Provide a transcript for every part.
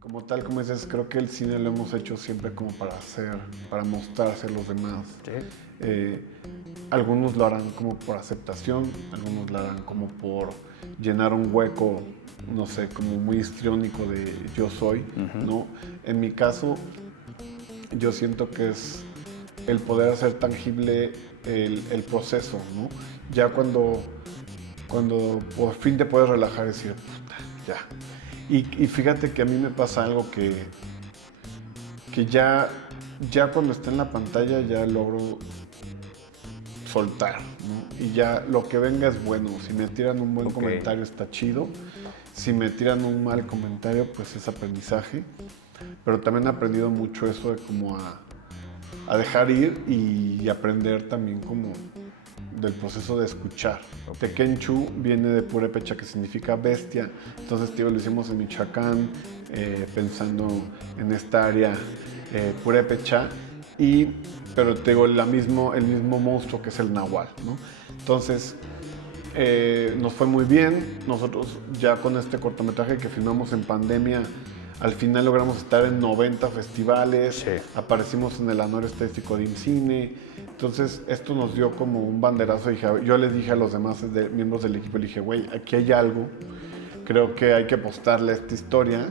Como tal, como dices, creo que el cine lo hemos hecho siempre como para mostrarse a los demás. Sí. Algunos lo harán como por aceptación, algunos lo harán como por llenar un hueco, no sé, como muy histriónico de yo soy, ¿no? En mi caso, yo siento que es el poder hacer tangible el proceso, ¿no? Ya cuando por fin te puedes relajar y decir, puta, ya. Y fíjate que a mí me pasa algo que ya cuando está en la pantalla ya logro soltar, ¿no? Y ya lo que venga es bueno. Si me tiran un buen comentario está chido. Si me tiran un mal comentario, pues es aprendizaje. Pero también he aprendido mucho eso de como a dejar ir y aprender también como del proceso de escuchar. Tequenchu viene de Purépecha, que significa bestia. Entonces, tío, lo hicimos en Michoacán, pensando en esta área Purépecha. Pero te digo, el mismo monstruo que es el Nahual, ¿no? Entonces, nos fue muy bien. Nosotros ya con este cortometraje que filmamos en pandemia, al final logramos estar en 90 festivales, Sí. Aparecimos en el Anuario Estético de IMCINE. Entonces esto nos dio como un banderazo. Yo les dije a los demás miembros del equipo, le dije, güey, aquí hay algo, creo que hay que apostarle a esta historia,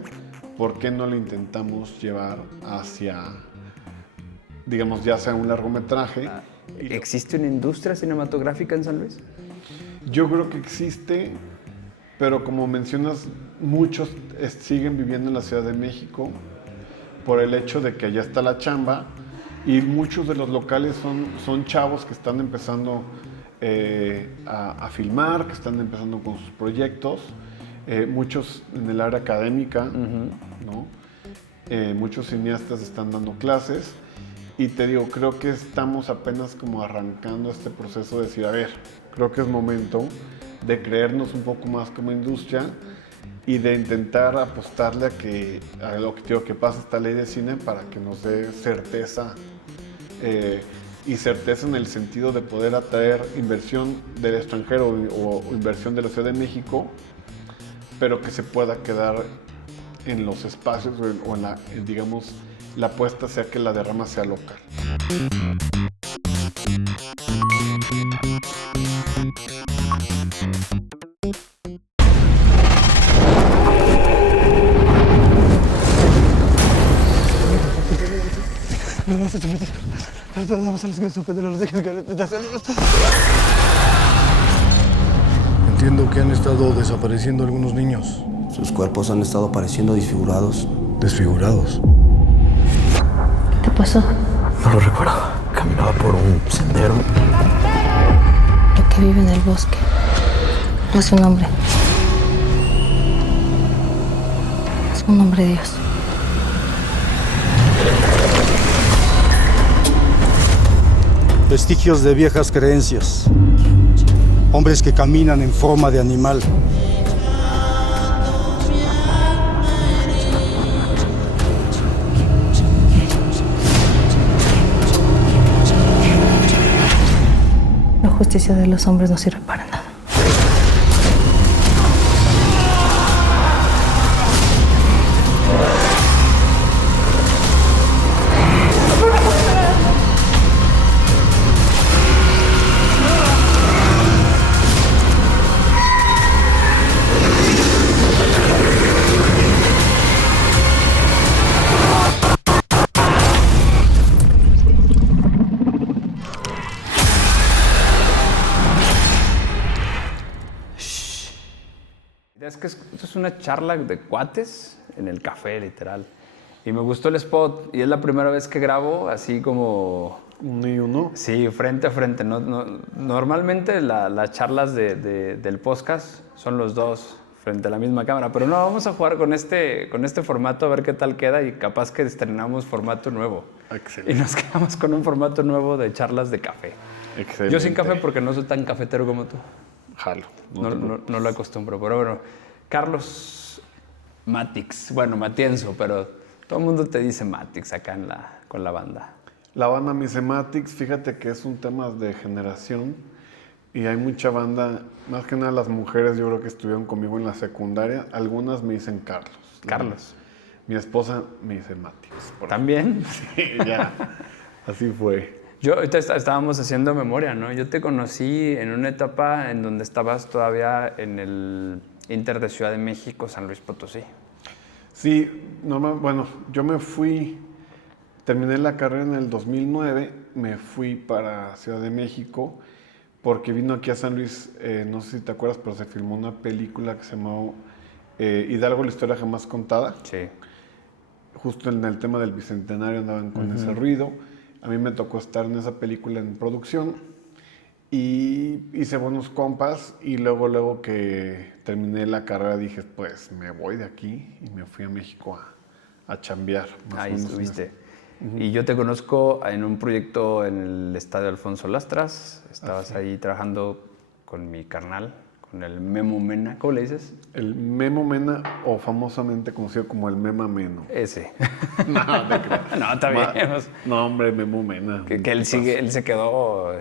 ¿por qué no lo intentamos llevar hacia, digamos, ya sea un largometraje? ¿Existe una industria cinematográfica en San Luis? Yo creo que existe, pero como mencionas, muchos siguen viviendo en la Ciudad de México por el hecho de que allá está la chamba y muchos de los locales son chavos que están empezando a filmar, que están empezando con sus proyectos, muchos en el área académica, ¿no? Muchos cineastas están dando clases y te digo, creo que estamos apenas como arrancando este proceso de decir, a ver, creo que es momento de creernos un poco más como industria y de intentar apostarle a lo que digo, que pasa esta ley de cine para que nos dé certeza, y certeza en el sentido de poder atraer inversión del extranjero o inversión de la Ciudad de México, pero que se pueda quedar en los espacios o digamos, la apuesta sea que la derrama sea local. Entiendo que han estado desapareciendo algunos niños. Sus cuerpos han estado apareciendo desfigurados. Desfigurados. ¿Qué te pasó? No lo recuerdo. Caminaba por un sendero. Lo que vive en el bosque. No es un hombre. Es un hombre Dios. Vestigios de viejas creencias. Hombres que caminan en forma de animal. La justicia de los hombres no sirve para nada. Es que esto es una charla de cuates en el café, literal. Y me gustó el spot y es la primera vez que grabo así como... Uno y uno. Sí, frente a frente. Normalmente las charlas del podcast son los dos frente a la misma cámara, pero no, vamos a jugar con este formato a ver qué tal queda y capaz que estrenamos formato nuevo. Excelente. Y nos quedamos con un formato nuevo de charlas de café. Excelente. Yo sin café porque no soy tan cafetero como tú. Jalo. No lo acostumbro, pero bueno. Carlos Matix, bueno, Matienzo, pero todo el mundo te dice Matix acá con la banda. La banda me dice Matix, fíjate que es un tema de generación y hay mucha banda, más que nada las mujeres yo creo que estuvieron conmigo en la secundaria, algunas me dicen Carlos. ¿no? Carlos. Mi esposa me dice Mati. Pues, ¿También? Sí, ya, así fue. Yo, ahorita estábamos haciendo memoria, ¿no? Yo te conocí en una etapa en donde estabas todavía en el Inter de Ciudad de México, San Luis Potosí. Sí, bueno, yo me fui, terminé la carrera en el 2009, me fui para Ciudad de México porque vino aquí a San Luis, no sé si te acuerdas, pero se filmó una película que se llamó Hidalgo, la historia jamás contada. Sí. Justo en el tema del Bicentenario andaban con ese ruido. A mí me tocó estar en esa película en producción y hice buenos compas y luego que terminé la carrera dije, pues me voy de aquí y me fui a México a chambear. Ahí estuviste. Y yo te conozco en un proyecto en el Estadio Alfonso Lastras. Estabas ahí trabajando con mi carnal, con el Memo Mena. ¿Cómo le dices? El Memo Mena, o famosamente conocido como el Mema Meno. Ese. No, te creo. No, está bien. No, hombre, Memo Mena. Que él se quedó,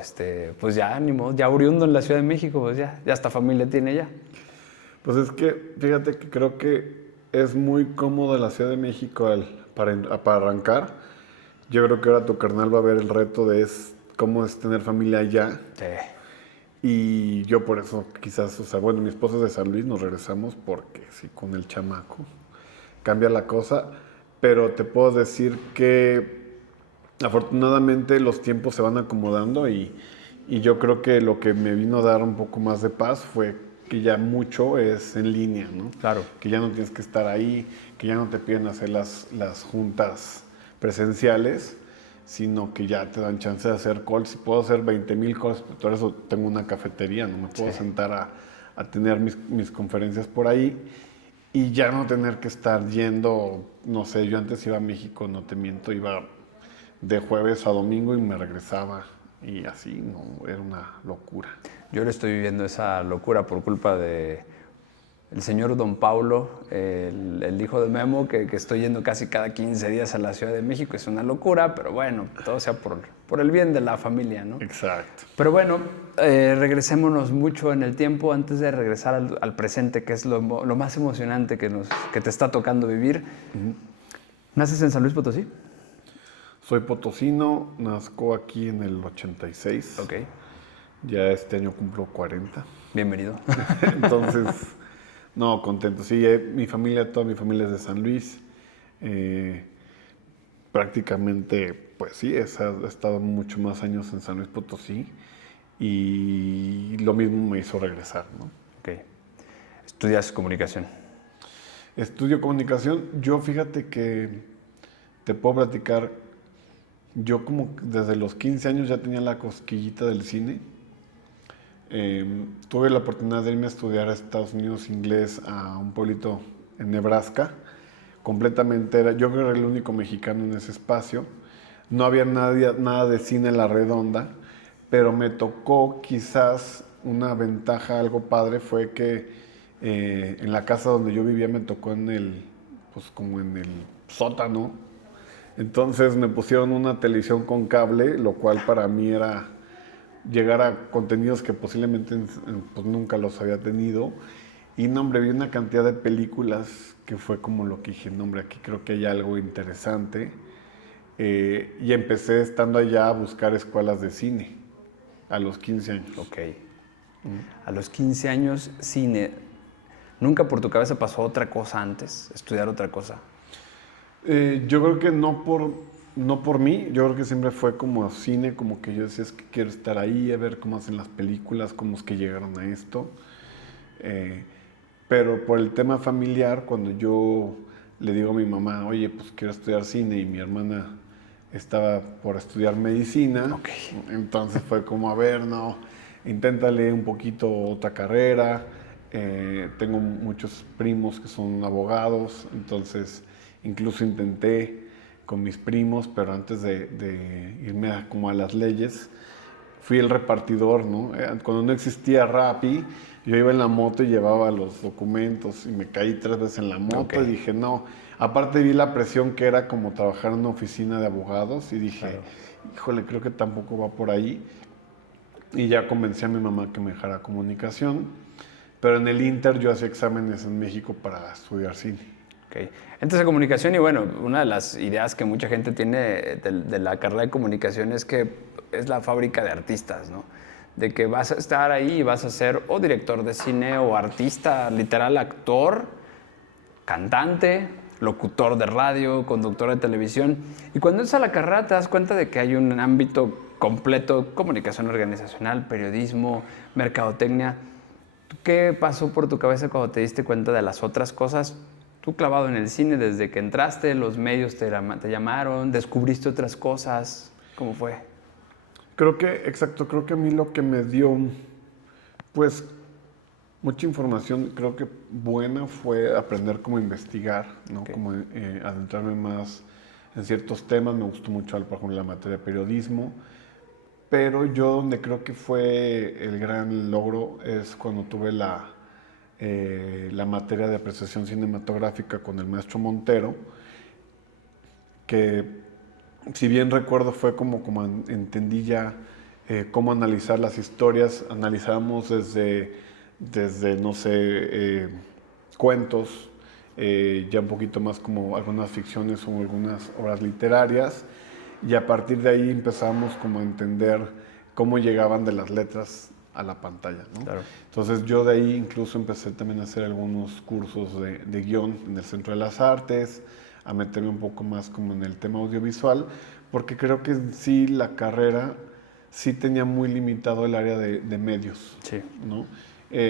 pues ya, ni modo, ya oriundo en la Ciudad de México, pues ya hasta familia tiene ya. Pues es que, fíjate que creo que es muy cómodo la Ciudad de México para arrancar. Yo creo que ahora tu carnal va a ver el reto de cómo es tener familia allá. Sí. Y yo por eso quizás, o sea, bueno, mi esposa es de San Luis, nos regresamos porque sí, con el chamaco cambia la cosa. Pero te puedo decir que afortunadamente los tiempos se van acomodando y yo creo que lo que me vino a dar un poco más de paz fue que ya mucho es en línea, ¿no? Claro. Que ya no tienes que estar ahí, que ya no te piden hacer las juntas presenciales, sino que ya te dan chance de hacer calls. Si puedo hacer 20,000 calls, por eso tengo una cafetería, no me puedo sentar a tener mis conferencias por ahí y ya no tener que estar yendo, no sé, yo antes iba a México, no te miento, iba de jueves a domingo y me regresaba y así, no, era una locura. Yo le estoy viviendo esa locura por culpa de el señor Don Paulo, el hijo de Memo, que estoy yendo casi cada 15 días a la Ciudad de México. Es una locura, pero bueno, todo sea por el bien de la familia, ¿no? Exacto. Pero bueno, regresémonos mucho en el tiempo antes de regresar al presente, que es lo más emocionante que te está tocando vivir. ¿Naces en San Luis Potosí? Soy potosino, nazco aquí en el 86. Ok. Ya este año cumplo 40. Bienvenido. Entonces, no, contento. Sí, toda mi familia es de San Luis. Prácticamente, pues sí, he estado muchos más años en San Luis Potosí y lo mismo me hizo regresar, ¿no? Ok. ¿Estudias comunicación? Estudio comunicación. Yo fíjate que te puedo platicar, yo como desde los 15 años ya tenía la cosquillita del cine. Tuve la oportunidad de irme a estudiar a Estados Unidos inglés a un pueblito en Nebraska. Completamente yo creo que era el único mexicano en ese espacio. No había nada de cine en la redonda, pero me tocó quizás una ventaja, algo padre, fue que en la casa donde yo vivía me tocó como en el sótano. Entonces me pusieron una televisión con cable, lo cual para mí era llegar a contenidos que posiblemente pues nunca los había tenido. Y no, hombre, vi una cantidad de películas que fue como lo que dije, no, hombre, aquí creo que hay algo interesante. Y empecé estando allá a buscar escuelas de cine a los 15 años. Ok. A los 15 años, cine. ¿Nunca por tu cabeza pasó otra cosa antes? ¿Estudiar otra cosa? Yo creo que no por mí, yo creo que siempre fue como cine, como que yo decía, es que quiero estar ahí, a ver cómo hacen las películas, cómo es que llegaron a esto. Pero por el tema familiar, cuando yo le digo a mi mamá, oye, pues quiero estudiar cine, y mi hermana estaba por estudiar medicina, okay. Entonces fue como, a ver, no, inténtale un poquito otra carrera. Tengo muchos primos que son abogados, entonces incluso intenté con mis primos, pero antes de irme como a las leyes, fui el repartidor, ¿no? Cuando no existía Rappi, yo iba en la moto y llevaba los documentos y me caí 3 veces en la moto y dije, no. Aparte vi la presión que era como trabajar en una oficina de abogados y dije, híjole, creo que tampoco va por ahí. Y ya convencí a mi mamá que me dejara comunicación, pero en el Inter yo hacía exámenes en México para estudiar cine. Ok. Entras a comunicación y bueno, una de las ideas que mucha gente tiene de la carrera de comunicación es que es la fábrica de artistas, ¿no? De que vas a estar ahí y vas a ser o director de cine o artista, literal actor, cantante, locutor de radio, conductor de televisión. Y cuando entras a la carrera te das cuenta de que hay un ámbito completo, comunicación organizacional, periodismo, mercadotecnia. ¿Qué pasó por tu cabeza cuando te diste cuenta de las otras cosas? Tú clavado en el cine desde que entraste, los medios te llamaron, descubriste otras cosas. ¿Cómo fue? Creo que a mí lo que me dio, pues, mucha información, creo que buena, fue aprender cómo investigar, ¿no? Okay. Como adentrarme más en ciertos temas. Me gustó mucho, por ejemplo, la materia de periodismo. Pero yo donde creo que fue el gran logro es cuando tuve la materia de apreciación cinematográfica con el maestro Montero, que si bien recuerdo fue como entendí ya cómo analizar las historias. Analizábamos desde no sé, cuentos, ya un poquito más como algunas ficciones o algunas obras literarias, y a partir de ahí empezamos como a entender cómo llegaban de las letras a la pantalla, ¿no? Claro. Entonces yo de ahí incluso empecé también a hacer algunos cursos de guión en el Centro de las Artes, a meterme un poco más como en el tema audiovisual, porque creo que en sí la carrera sí tenía muy limitado el área de medios, Sí. ¿no?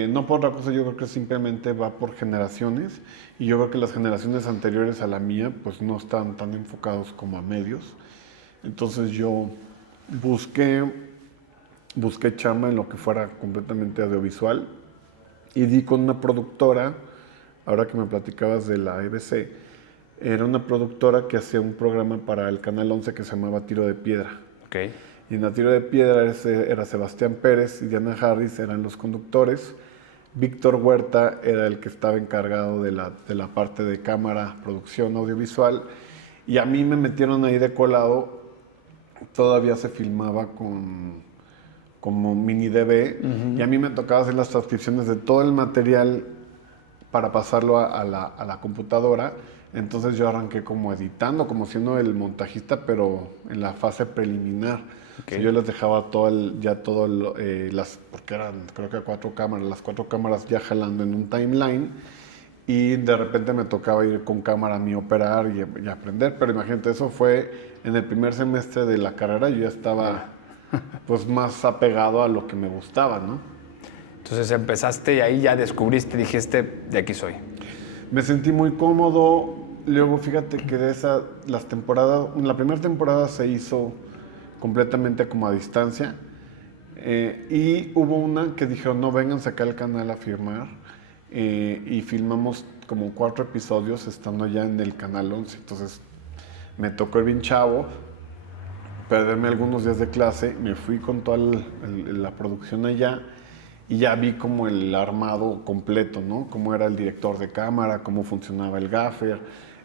No por otra cosa, yo creo que simplemente va por generaciones, y yo creo que las generaciones anteriores a la mía pues no estaban tan enfocados como a medios. Entonces yo busqué chamba en lo que fuera completamente audiovisual, y di con una productora. Ahora que me platicabas de la EBC, era una productora que hacía un programa para el Canal 11 que se llamaba Tiro de Piedra. Okay. Y en la Tiro de Piedra era Sebastián Pérez y Diana Harris eran los conductores. Víctor Huerta era el que estaba encargado de la parte de cámara, producción audiovisual. Y a mí me metieron ahí de colado. Todavía se filmaba como mini DV, y a mí me tocaba hacer las transcripciones de todo el material para pasarlo a la computadora. Entonces yo arranqué como editando, como siendo el montajista, pero en la fase preliminar. Okay. O sea, yo les dejaba porque eran creo que 4 cámaras, las 4 cámaras ya jalando en un timeline, y de repente me tocaba ir con cámara a mí operar y aprender. Pero imagínate, eso fue en el primer semestre de la carrera. Yo ya estaba pues más apegado a lo que me gustaba, ¿no? Entonces empezaste y ahí ya descubriste, dijiste, de aquí soy. Me sentí muy cómodo. Luego fíjate que la primera temporada se hizo completamente como a distancia, y hubo una que dijeron, no, vénganse acá al canal a firmar, y filmamos como 4 episodios estando ya en el Canal 11. Entonces me tocó ir bien chavo, perderme algunos días de clase, me fui con toda la producción allá, y ya vi como el armado completo, ¿no? Cómo era el director de cámara, cómo funcionaba el gaffer,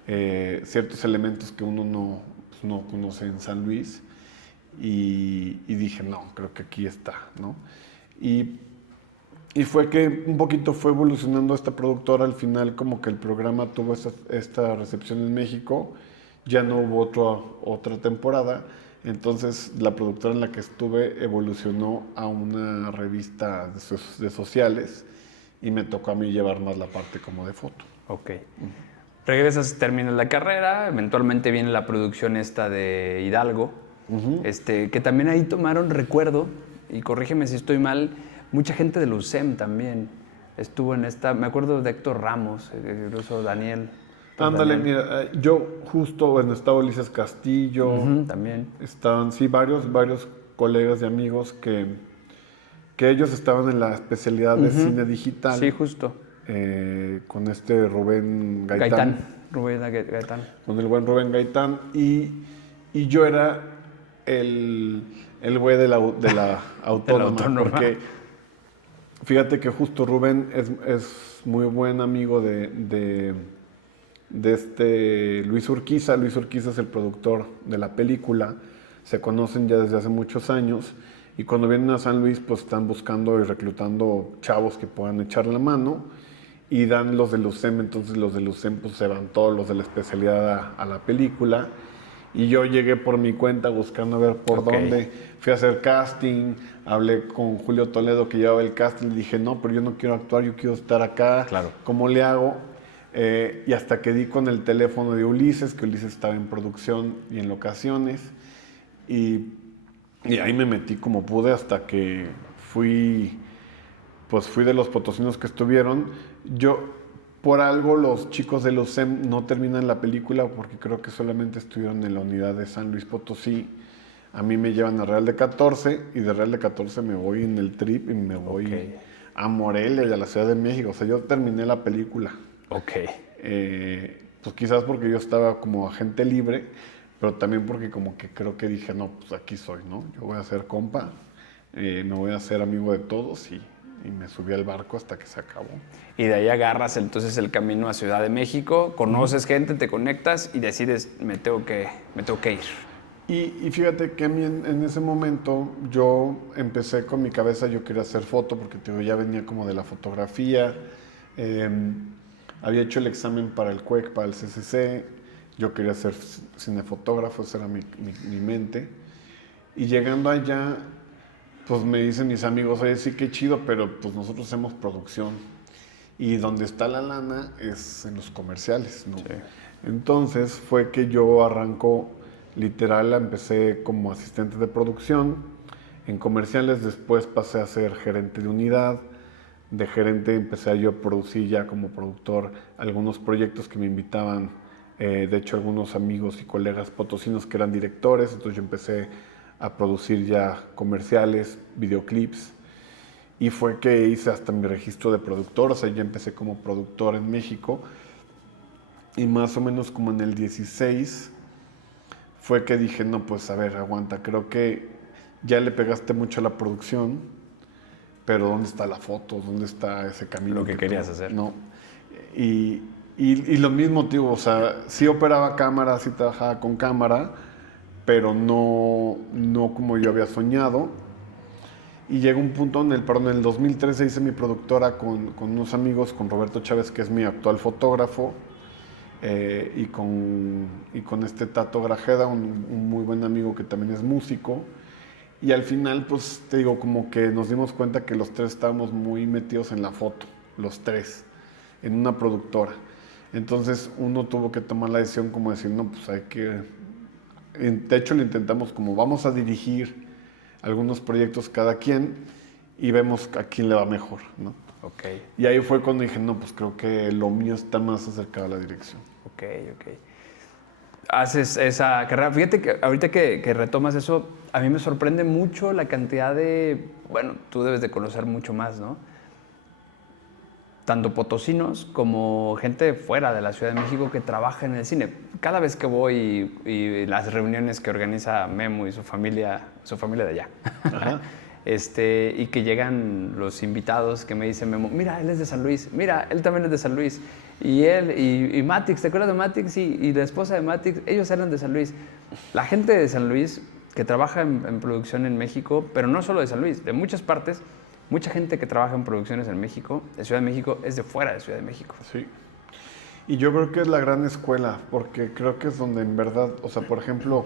ciertos elementos que uno no conoce en San Luis, y dije, no, creo que aquí está, ¿no? Y fue que un poquito fue evolucionando esta productora. Al final como que el programa tuvo esta recepción en México, ya no hubo otra temporada. Entonces la productora en la que estuve evolucionó a una revista de sociales, y me tocó a mí llevar más la parte como de foto. Ok. Regresas, terminas la carrera, eventualmente viene la producción esta de Hidalgo, que también ahí tomaron, recuerdo, y corrígeme si estoy mal, mucha gente del UCEM también estuvo en esta. Me acuerdo de Héctor Ramos, incluso Daniel. Ándale, mira, yo justo, bueno, estaba Ulises Castillo. También. Estaban, sí, varios colegas y amigos que ellos estaban en la especialidad de cine digital. Sí, justo. Con Rubén Gaitán. Rubén Gaitán. Con el buen Rubén Gaitán. Y yo era el güey de la autónoma. Porque fíjate que justo Rubén es muy buen amigo de Luis Urquiza. Luis Urquiza es el productor de la película. Se conocen ya desde hace muchos años, y cuando vienen a San Luis pues están buscando y reclutando chavos que puedan echar la mano. y dan los de Lucem, entonces los de Lucem pues se van todos los de la especialidad a la película. Y yo llegué por mi cuenta buscando a ver por dónde. Fui a hacer casting, hablé con Julio Toledo que llevaba el casting y dije, no, pero yo no quiero actuar, yo quiero estar acá. Claro. ¿Cómo le hago? Y hasta que di con el teléfono de Ulises, que Ulises estaba en producción y en locaciones. Y ahí me metí como pude hasta que fui de los potosinos que estuvieron. Por algo los chicos de los SEM no terminan la película porque creo que solamente estuvieron en la unidad de San Luis Potosí. A mí me llevan a Real de 14 y de Real de 14 me voy en el trip y me voy a Morelia y a la Ciudad de México. O sea, yo terminé la película. Ok. Pues quizás porque yo estaba como agente libre, pero también porque como que creo que dije, no, pues aquí soy, ¿no? Yo voy a ser compa, me voy a hacer amigo de todos y me subí al barco hasta que se acabó. Y de ahí agarras entonces el camino a Ciudad de México, conoces gente, te conectas y decides, me tengo que ir. Y fíjate que a mí en ese momento yo empecé con mi cabeza, yo quería hacer foto porque ya venía como de la fotografía. Había hecho el examen para el CUEC, para el CCC. Yo quería ser cinefotógrafo, esa era mi mente. Y llegando allá, pues me dicen mis amigos, oye, sí, qué chido, pero pues nosotros hacemos producción. Y donde está la lana es en los comerciales, ¿no? Sí. Entonces fue que yo arrancó, literal, empecé como asistente de producción. En comerciales después pasé a ser gerente de unidad. De gerente empecé a yo producir ya como productor algunos proyectos que me invitaban, de hecho algunos amigos y colegas potosinos que eran directores, entonces yo empecé a producir ya comerciales, videoclips y fue que hice hasta mi registro de productor, o sea, ya empecé como productor en México y más o menos como en el 16 fue que dije, no, pues a ver, aguanta, creo que ya le pegaste mucho a la producción, pero ¿dónde está la foto? ¿Dónde está ese camino? Lo que querías hacer. No. Y lo mismo, tío, o sea, sí operaba cámara, sí trabajaba con cámara, pero no como yo había soñado. Y llegó un punto en el 2013 hice mi productora con unos amigos, con Roberto Chávez, que es mi actual fotógrafo, y con este Tato Grajeda, un muy buen amigo que también es músico. Y al final, pues te digo, como que nos dimos cuenta que los tres estábamos muy metidos en la foto, los tres, en una productora. Entonces uno tuvo que tomar la decisión como decir, no, pues hay que... De hecho lo intentamos como vamos a dirigir algunos proyectos cada quien y vemos a quién le va mejor, ¿no? Okay. Y ahí fue cuando dije, no, pues creo que lo mío está más acercado a la dirección. Ok. Haces esa carrera. Fíjate que ahorita que retomas eso, a mí me sorprende mucho la cantidad de... Bueno, tú debes de conocer mucho más, ¿no? Tanto potosinos como gente fuera de la Ciudad de México que trabaja en el cine. Cada vez que voy y las reuniones que organiza Memo y su familia de allá. Ajá. Y que llegan los invitados que me dicen, Memo, mira, él es de San Luis, mira, él también es de San Luis. Y él, y Matix, ¿te acuerdas de Matix? Y la esposa de Matix, ellos eran de San Luis. La gente de San Luis que trabaja en producción en México, pero no solo de San Luis, de muchas partes, mucha gente que trabaja en producciones en México, de Ciudad de México, es de fuera de Ciudad de México. Sí. Y yo creo que es la gran escuela, porque creo que es donde en verdad, o sea, por ejemplo,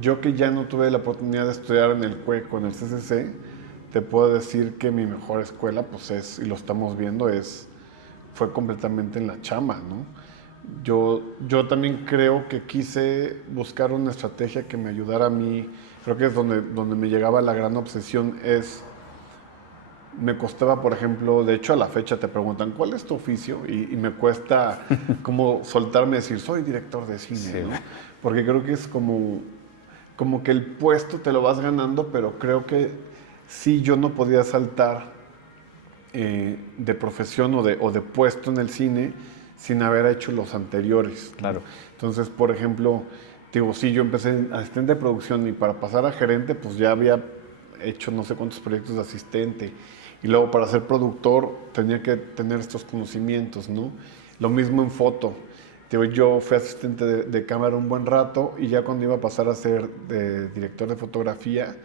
yo que ya no tuve la oportunidad de estudiar en el CUEC o en el CCC, te puedo decir que mi mejor escuela, pues es, y lo estamos viendo, fue completamente en la chamba, ¿no? Yo también creo que quise buscar una estrategia que me ayudara a mí, creo que es donde me llegaba la gran obsesión, me costaba, por ejemplo, de hecho a la fecha te preguntan, ¿cuál es tu oficio? Y me cuesta como soltarme y decir, soy director de cine, sí, ¿no? Porque creo que es como que el puesto te lo vas ganando, pero creo que sí yo no podía saltar de profesión o de puesto en el cine sin haber hecho los anteriores. Claro. Entonces, por ejemplo, digo, sí, yo empecé asistente de producción y para pasar a gerente, pues ya había hecho no sé cuántos proyectos de asistente. Y luego para ser productor tenía que tener estos conocimientos, ¿no? Lo mismo en foto. Digo, yo fui asistente de cámara un buen rato y ya cuando iba a pasar a ser director de fotografía,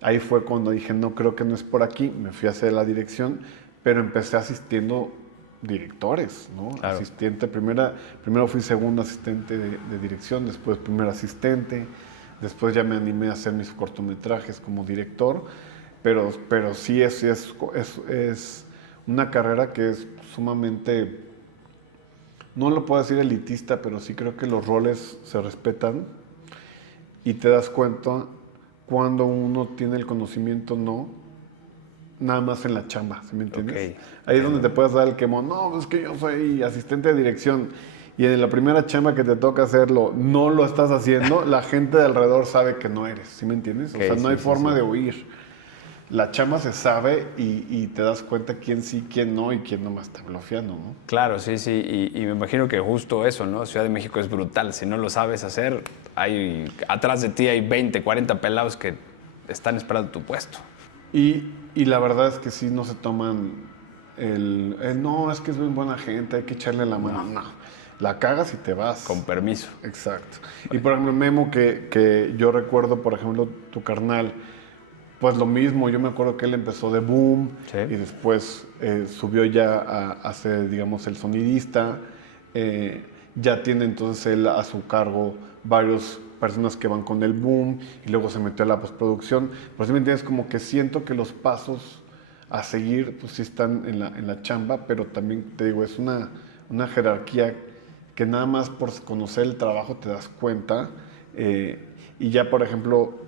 ahí fue cuando dije, no, creo que no es por aquí. Me fui a hacer la dirección, pero empecé asistiendo directores, ¿no? Claro. Asistente, primero fui segundo asistente de dirección, después primer asistente, después ya me animé a hacer mis cortometrajes como director, pero sí es una carrera que es sumamente, no lo puedo decir elitista, pero sí creo que los roles se respetan y te das cuenta cuando uno tiene el conocimiento, no nada más en la chamba, ¿sí me entiendes? Okay. Ahí es donde te puedes dar el quemón. No, es que yo soy asistente de dirección y en la primera chamba que te toca hacerlo no lo estás haciendo, la gente de alrededor sabe que no eres, ¿sí me entiendes? Okay, o sea, no hay sí, forma sí. de huir. La chamba se sabe y te das cuenta quién sí, quién no y quién nomás está bloqueando, ¿no? Claro, sí, sí, y me imagino que justo eso, ¿no? Ciudad de México es brutal, si no lo sabes hacer, atrás de ti hay 20, 40 pelados que están esperando tu puesto. Y la verdad es que sí no se toman no, es que es muy buena gente, hay que echarle la mano. No, la cagas y te vas. Con permiso. Exacto. Y por ejemplo, Memo, que yo recuerdo, por ejemplo, tu carnal, pues lo mismo, yo me acuerdo que él empezó de boom Sí. y después subió ya a ser, digamos, el sonidista. Ya tiene entonces él a su cargo varios personas que van con el boom y luego se metió a la postproducción. Por si me entiendes, como que siento que los pasos a seguir pues sí están en la chamba, pero también te digo, es una jerarquía que nada más por conocer el trabajo te das cuenta. Y ya, por ejemplo,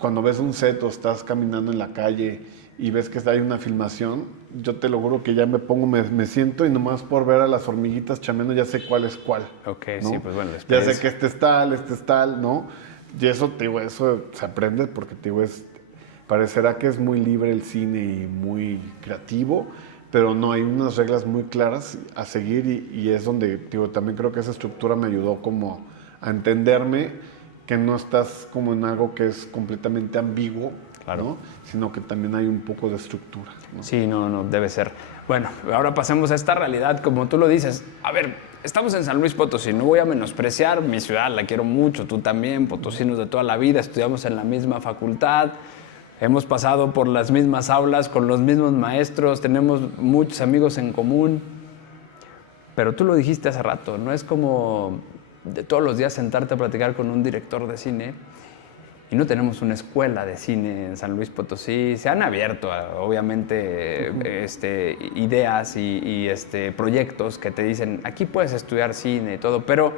cuando ves un set o estás caminando en la calle y ves que hay una filmación, yo te lo juro que ya me siento y nomás por ver a las hormiguitas chameando ya sé cuál es cuál. Ok, ¿no? sí, pues bueno, la ya sé experiencia. que este es tal, ¿no? Y eso, te digo, eso se aprende porque, te digo, parecerá que es muy libre el cine y muy creativo, pero no, hay unas reglas muy claras a seguir y es donde, digo, también creo que esa estructura me ayudó como a entenderme que no estás como en algo que es completamente ambiguo, Claro. ¿no? Sino que también hay un poco de estructura, ¿no? Sí, no, debe ser. Bueno, ahora pasemos a esta realidad, como tú lo dices. A ver, estamos en San Luis Potosí, no voy a menospreciar mi ciudad, la quiero mucho, tú también, potosinos de toda la vida, estudiamos en la misma facultad, hemos pasado por las mismas aulas, con los mismos maestros, tenemos muchos amigos en común, pero tú lo dijiste hace rato, no es como de todos los días sentarte a platicar con un director de cine. Y no tenemos una escuela de cine en San Luis Potosí. Se han abierto, obviamente, ideas y proyectos que te dicen, aquí puedes estudiar cine y todo, pero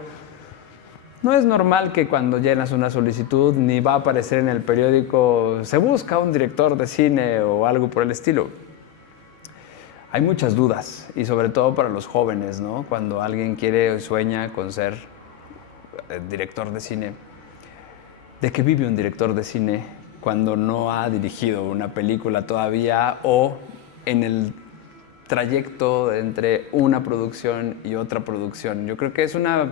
no es normal que cuando llenas una solicitud ni va a aparecer en el periódico, se busca un director de cine o algo por el estilo. Hay muchas dudas, y sobre todo para los jóvenes, ¿no? Cuando alguien quiere o sueña con ser director de cine. ¿De qué vive un director de cine cuando no ha dirigido una película todavía o en el trayecto entre una producción y otra producción? Yo creo que es una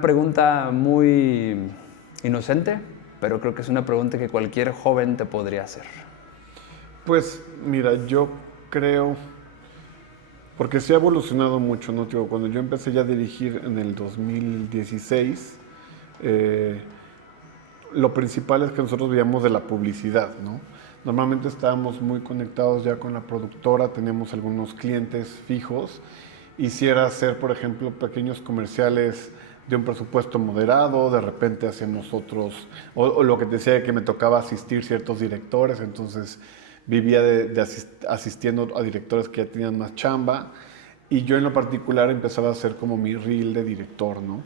pregunta muy inocente, pero creo que es una pregunta que cualquier joven te podría hacer. Pues mira, yo creo, porque sí ha evolucionado mucho, ¿no? Tío, cuando yo empecé ya a dirigir en el 2016, lo principal es que nosotros vivíamos de la publicidad, ¿no? Normalmente estábamos muy conectados ya con la productora, teníamos algunos clientes fijos, y si era hacer, por ejemplo, pequeños comerciales de un presupuesto moderado, de repente hacíamos otros, o lo que te decía que me tocaba asistir ciertos directores, entonces vivía asistiendo a directores que ya tenían más chamba, y yo en lo particular empezaba a hacer como mi reel de director, ¿no?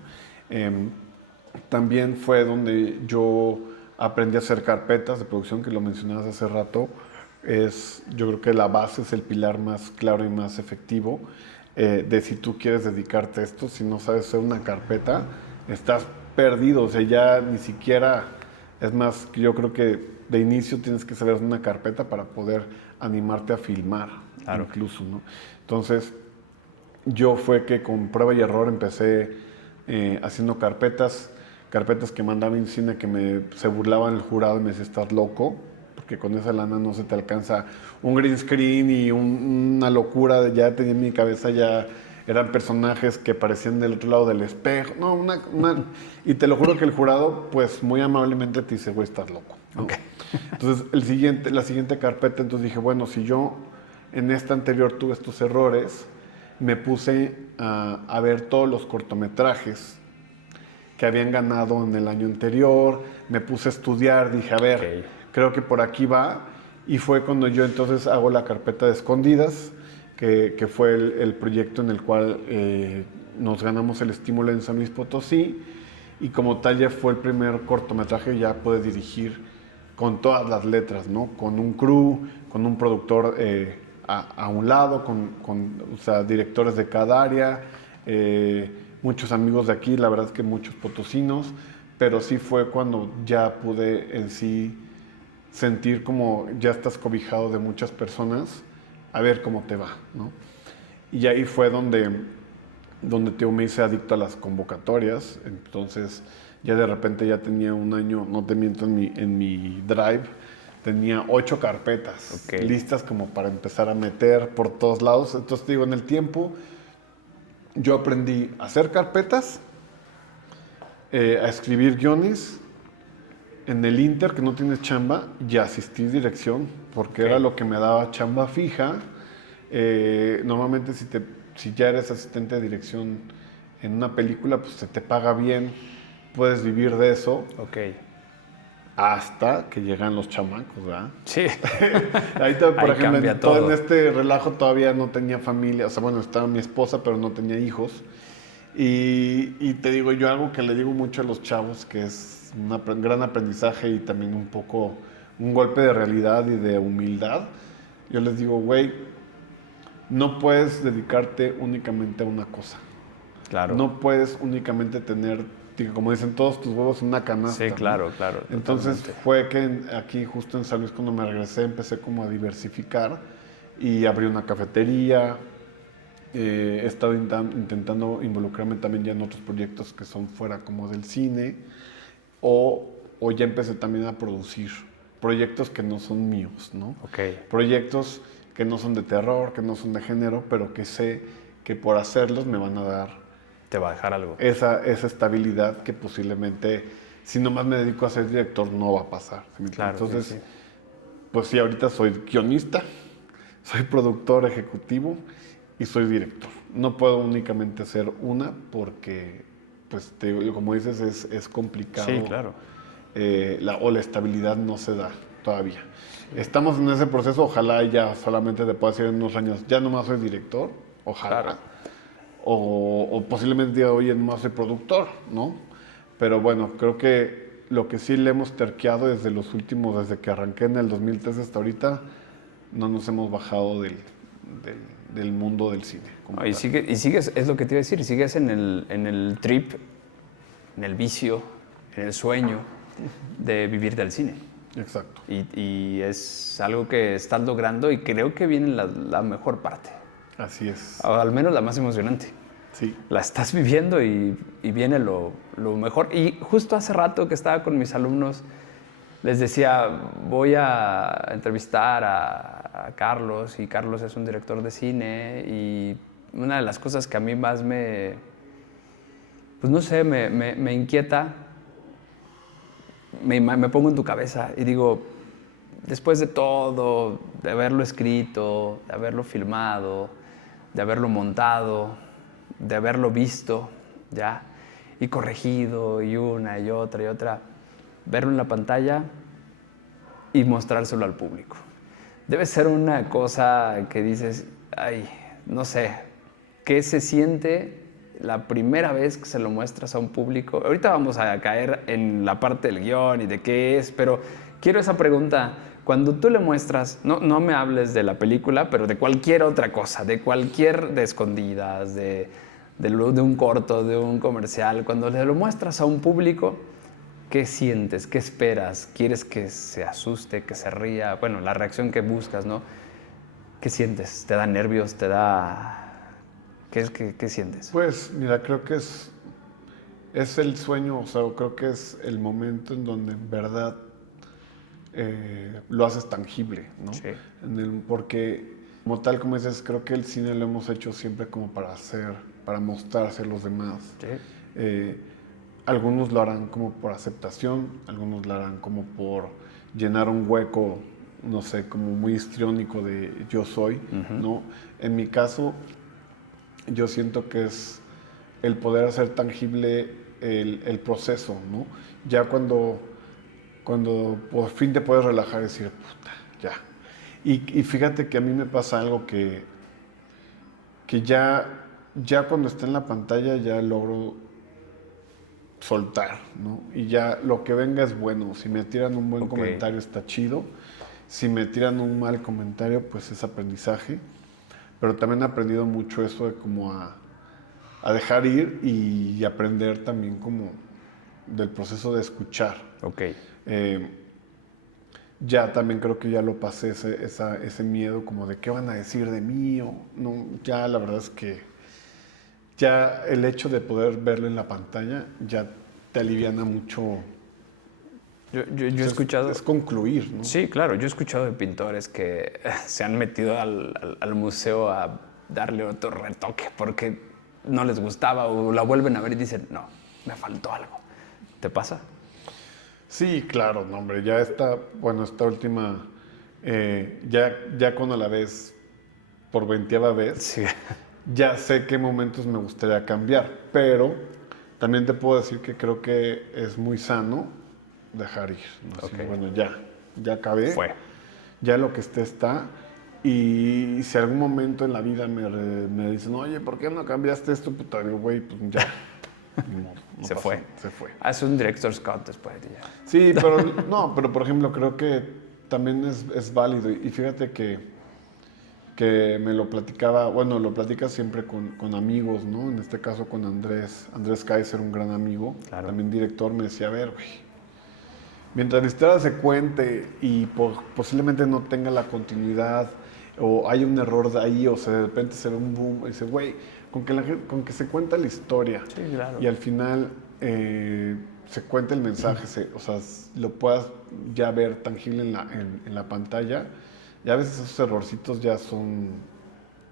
También fue donde yo aprendí a hacer carpetas de producción, que lo mencionabas hace rato. Yo creo que la base es el pilar más claro y más efectivo de si tú quieres dedicarte a esto. Si no sabes hacer una carpeta, estás perdido. O sea, ya ni siquiera, es más, yo creo que de inicio tienes que saber hacer una carpeta para poder animarte a filmar, claro, incluso, ¿no? Entonces, yo fue que con prueba y error empecé haciendo carpetas que mandaba en cine, que se burlaban el jurado y me decía, estás loco, porque con esa lana no se te alcanza un green screen y una locura. Ya tenía en mi cabeza, ya eran personajes que parecían del otro lado del espejo. No, y te lo juro que el jurado, pues muy amablemente te dice, güey, estás loco, ¿no? Okay. Entonces, la siguiente carpeta, entonces dije, bueno, si yo en esta anterior tuve estos errores, me puse a ver todos los cortometrajes que habían ganado en el año anterior, me puse a estudiar, dije, a ver, creo que por aquí va, y fue cuando yo entonces hago la carpeta de Escondidas, que fue el proyecto en el cual nos ganamos el estímulo en San Luis Potosí, y como tal ya fue el primer cortometraje, ya pude dirigir con todas las letras, ¿no? Con un crew, con un productor a un lado, o sea, directores de cada área, muchos amigos de aquí, la verdad es que muchos potosinos, pero sí fue cuando ya pude en sí sentir como ya estás cobijado de muchas personas, a ver cómo te va, ¿no? Y ahí fue donde me hice adicto a las convocatorias, entonces ya de repente ya tenía un año, no te miento, en mi Drive, tenía 8 carpetas listas como para empezar a meter por todos lados. Entonces te digo, en el tiempo yo aprendí a hacer carpetas, a escribir guiones, en el Inter, que no tienes chamba, y asistir dirección, porque era lo que me daba chamba fija. Normalmente si ya eres asistente de dirección en una película, pues se te paga bien, puedes vivir de eso. Hasta que llegan los chamacos, ¿verdad? Sí. Ahí, por ejemplo, en este relajo todavía no tenía familia, o sea, bueno, estaba mi esposa, pero no tenía hijos. Y te digo, yo algo que le digo mucho a los chavos, que es un gran aprendizaje y también un poco un golpe de realidad y de humildad, yo les digo, güey, no puedes dedicarte únicamente a una cosa. Claro. No puedes únicamente tener, como dicen, todos tus huevos en una canasta. Sí, claro, ¿no? Claro. Entonces totalmente. fue que aquí justo en San Luis, cuando me regresé, empecé como a diversificar y abrí una cafetería. He estado intentando involucrarme también ya en otros proyectos que son fuera como del cine, o ya empecé también a producir proyectos que no son míos, ¿no? Proyectos que no son de terror, que no son de género, pero que sé que por hacerlos me van a dar... Te va a dejar algo. Esa estabilidad que posiblemente, si nomás me dedico a ser director, no va a pasar. Claro, entonces, sí. pues sí, ahorita soy guionista, soy productor ejecutivo y soy director. No puedo únicamente hacer una porque, pues, como dices, es complicado. Sí, claro. La estabilidad no se da todavía. Estamos en ese proceso, ojalá ya solamente te pueda decir en unos años, ya nomás soy director, ojalá. Claro. O posiblemente diga, oye, nomás soy productor, ¿no? Pero bueno, creo que lo que sí le hemos terqueado desde que arranqué en el 2003 hasta ahorita, no nos hemos bajado del mundo del cine. Y sigues, es lo que te iba a decir, sigues en el trip, en el vicio, en el sueño de vivir del cine. Exacto. Y es algo que estás logrando y creo que viene la mejor parte. Así es. O al menos la más emocionante. Sí. La estás viviendo y viene lo mejor. Y justo hace rato que estaba con mis alumnos, les decía, voy a entrevistar a Carlos, y Carlos es un director de cine, y una de las cosas que a mí más me inquieta, me pongo en tu cabeza y digo, después de todo, de haberlo escrito, de haberlo filmado, de haberlo montado, de haberlo visto, ya, y corregido, y una y otra, verlo en la pantalla y mostrárselo al público. Debe ser una cosa que dices, ay, no sé, ¿qué se siente la primera vez que se lo muestras a un público? Ahorita vamos a caer en la parte del guión y de qué es, pero quiero esa pregunta. Cuando tú le muestras, no me hables de la película, pero de cualquier otra cosa, de Escondidas, de un corto, de un comercial, cuando le lo muestras a un público, ¿qué sientes? ¿Qué esperas? ¿Quieres que se asuste, que se ría? Bueno, la reacción que buscas, ¿no? ¿Qué sientes? ¿Te da nervios? ¿Te da...? ¿Qué sientes? Pues, mira, creo que es el sueño, o sea, creo que es el momento en donde en verdad lo haces tangible, ¿no? Sí. Porque, como tal, como dices, creo que el cine lo hemos hecho siempre como para mostrarse a los demás. Sí. Algunos lo harán como por aceptación, algunos lo harán como por llenar un hueco, no sé, como muy histriónico de yo soy, ¿no? En mi caso, yo siento que es el poder hacer tangible el proceso, ¿no? Ya cuando por fin te puedes relajar y decir, puta, ya. Y fíjate que a mí me pasa algo que ya cuando está en la pantalla ya logro soltar, ¿no? Y ya lo que venga es bueno. Si me tiran un buen comentario está chido. Si me tiran un mal comentario, pues es aprendizaje. Pero también he aprendido mucho eso de como a dejar ir y aprender también como del proceso de escuchar. Ok. Ya también creo que ya lo pasé ese miedo como de qué van a decir de mí o no. Ya la verdad es que ya el hecho de poder verlo en la pantalla ya te aliviana mucho. Yo he escuchado... Es concluir, ¿no? Sí, claro. Yo he escuchado de pintores que se han metido al museo a darle otro retoque porque no les gustaba o la vuelven a ver y dicen, no, me faltó algo. ¿Te pasa? Sí, claro, no, hombre. Ya esta última, ya cuando la ves por 20ª vez, Sí. ya sé qué momentos me gustaría cambiar, pero también te puedo decir que creo que es muy sano dejar ir, ¿no? Así, bueno, ya acabé, ya lo que está, y si algún momento en la vida me dicen, oye, ¿por qué no cambiaste esto? Puta, digo, güey, pues ya. No Se pasó, fue. Se fue. Hace un director's cut después de ya. Sí, pero por ejemplo, creo que también es válido, y fíjate que me lo platicaba, bueno, lo platica siempre con amigos, ¿no? En este caso con Andrés Kaiser, un gran amigo, claro. También director, me decía, a ver, güey, mientras la historia se cuente y posiblemente no tenga la continuidad, o hay un error de ahí, o de repente se ve un boom, y dice, güey, con que se cuenta la historia, sí, claro. y al final se cuenta el mensaje, o sea, lo puedas ya ver tangible en la pantalla. Y a veces esos errorcitos ya son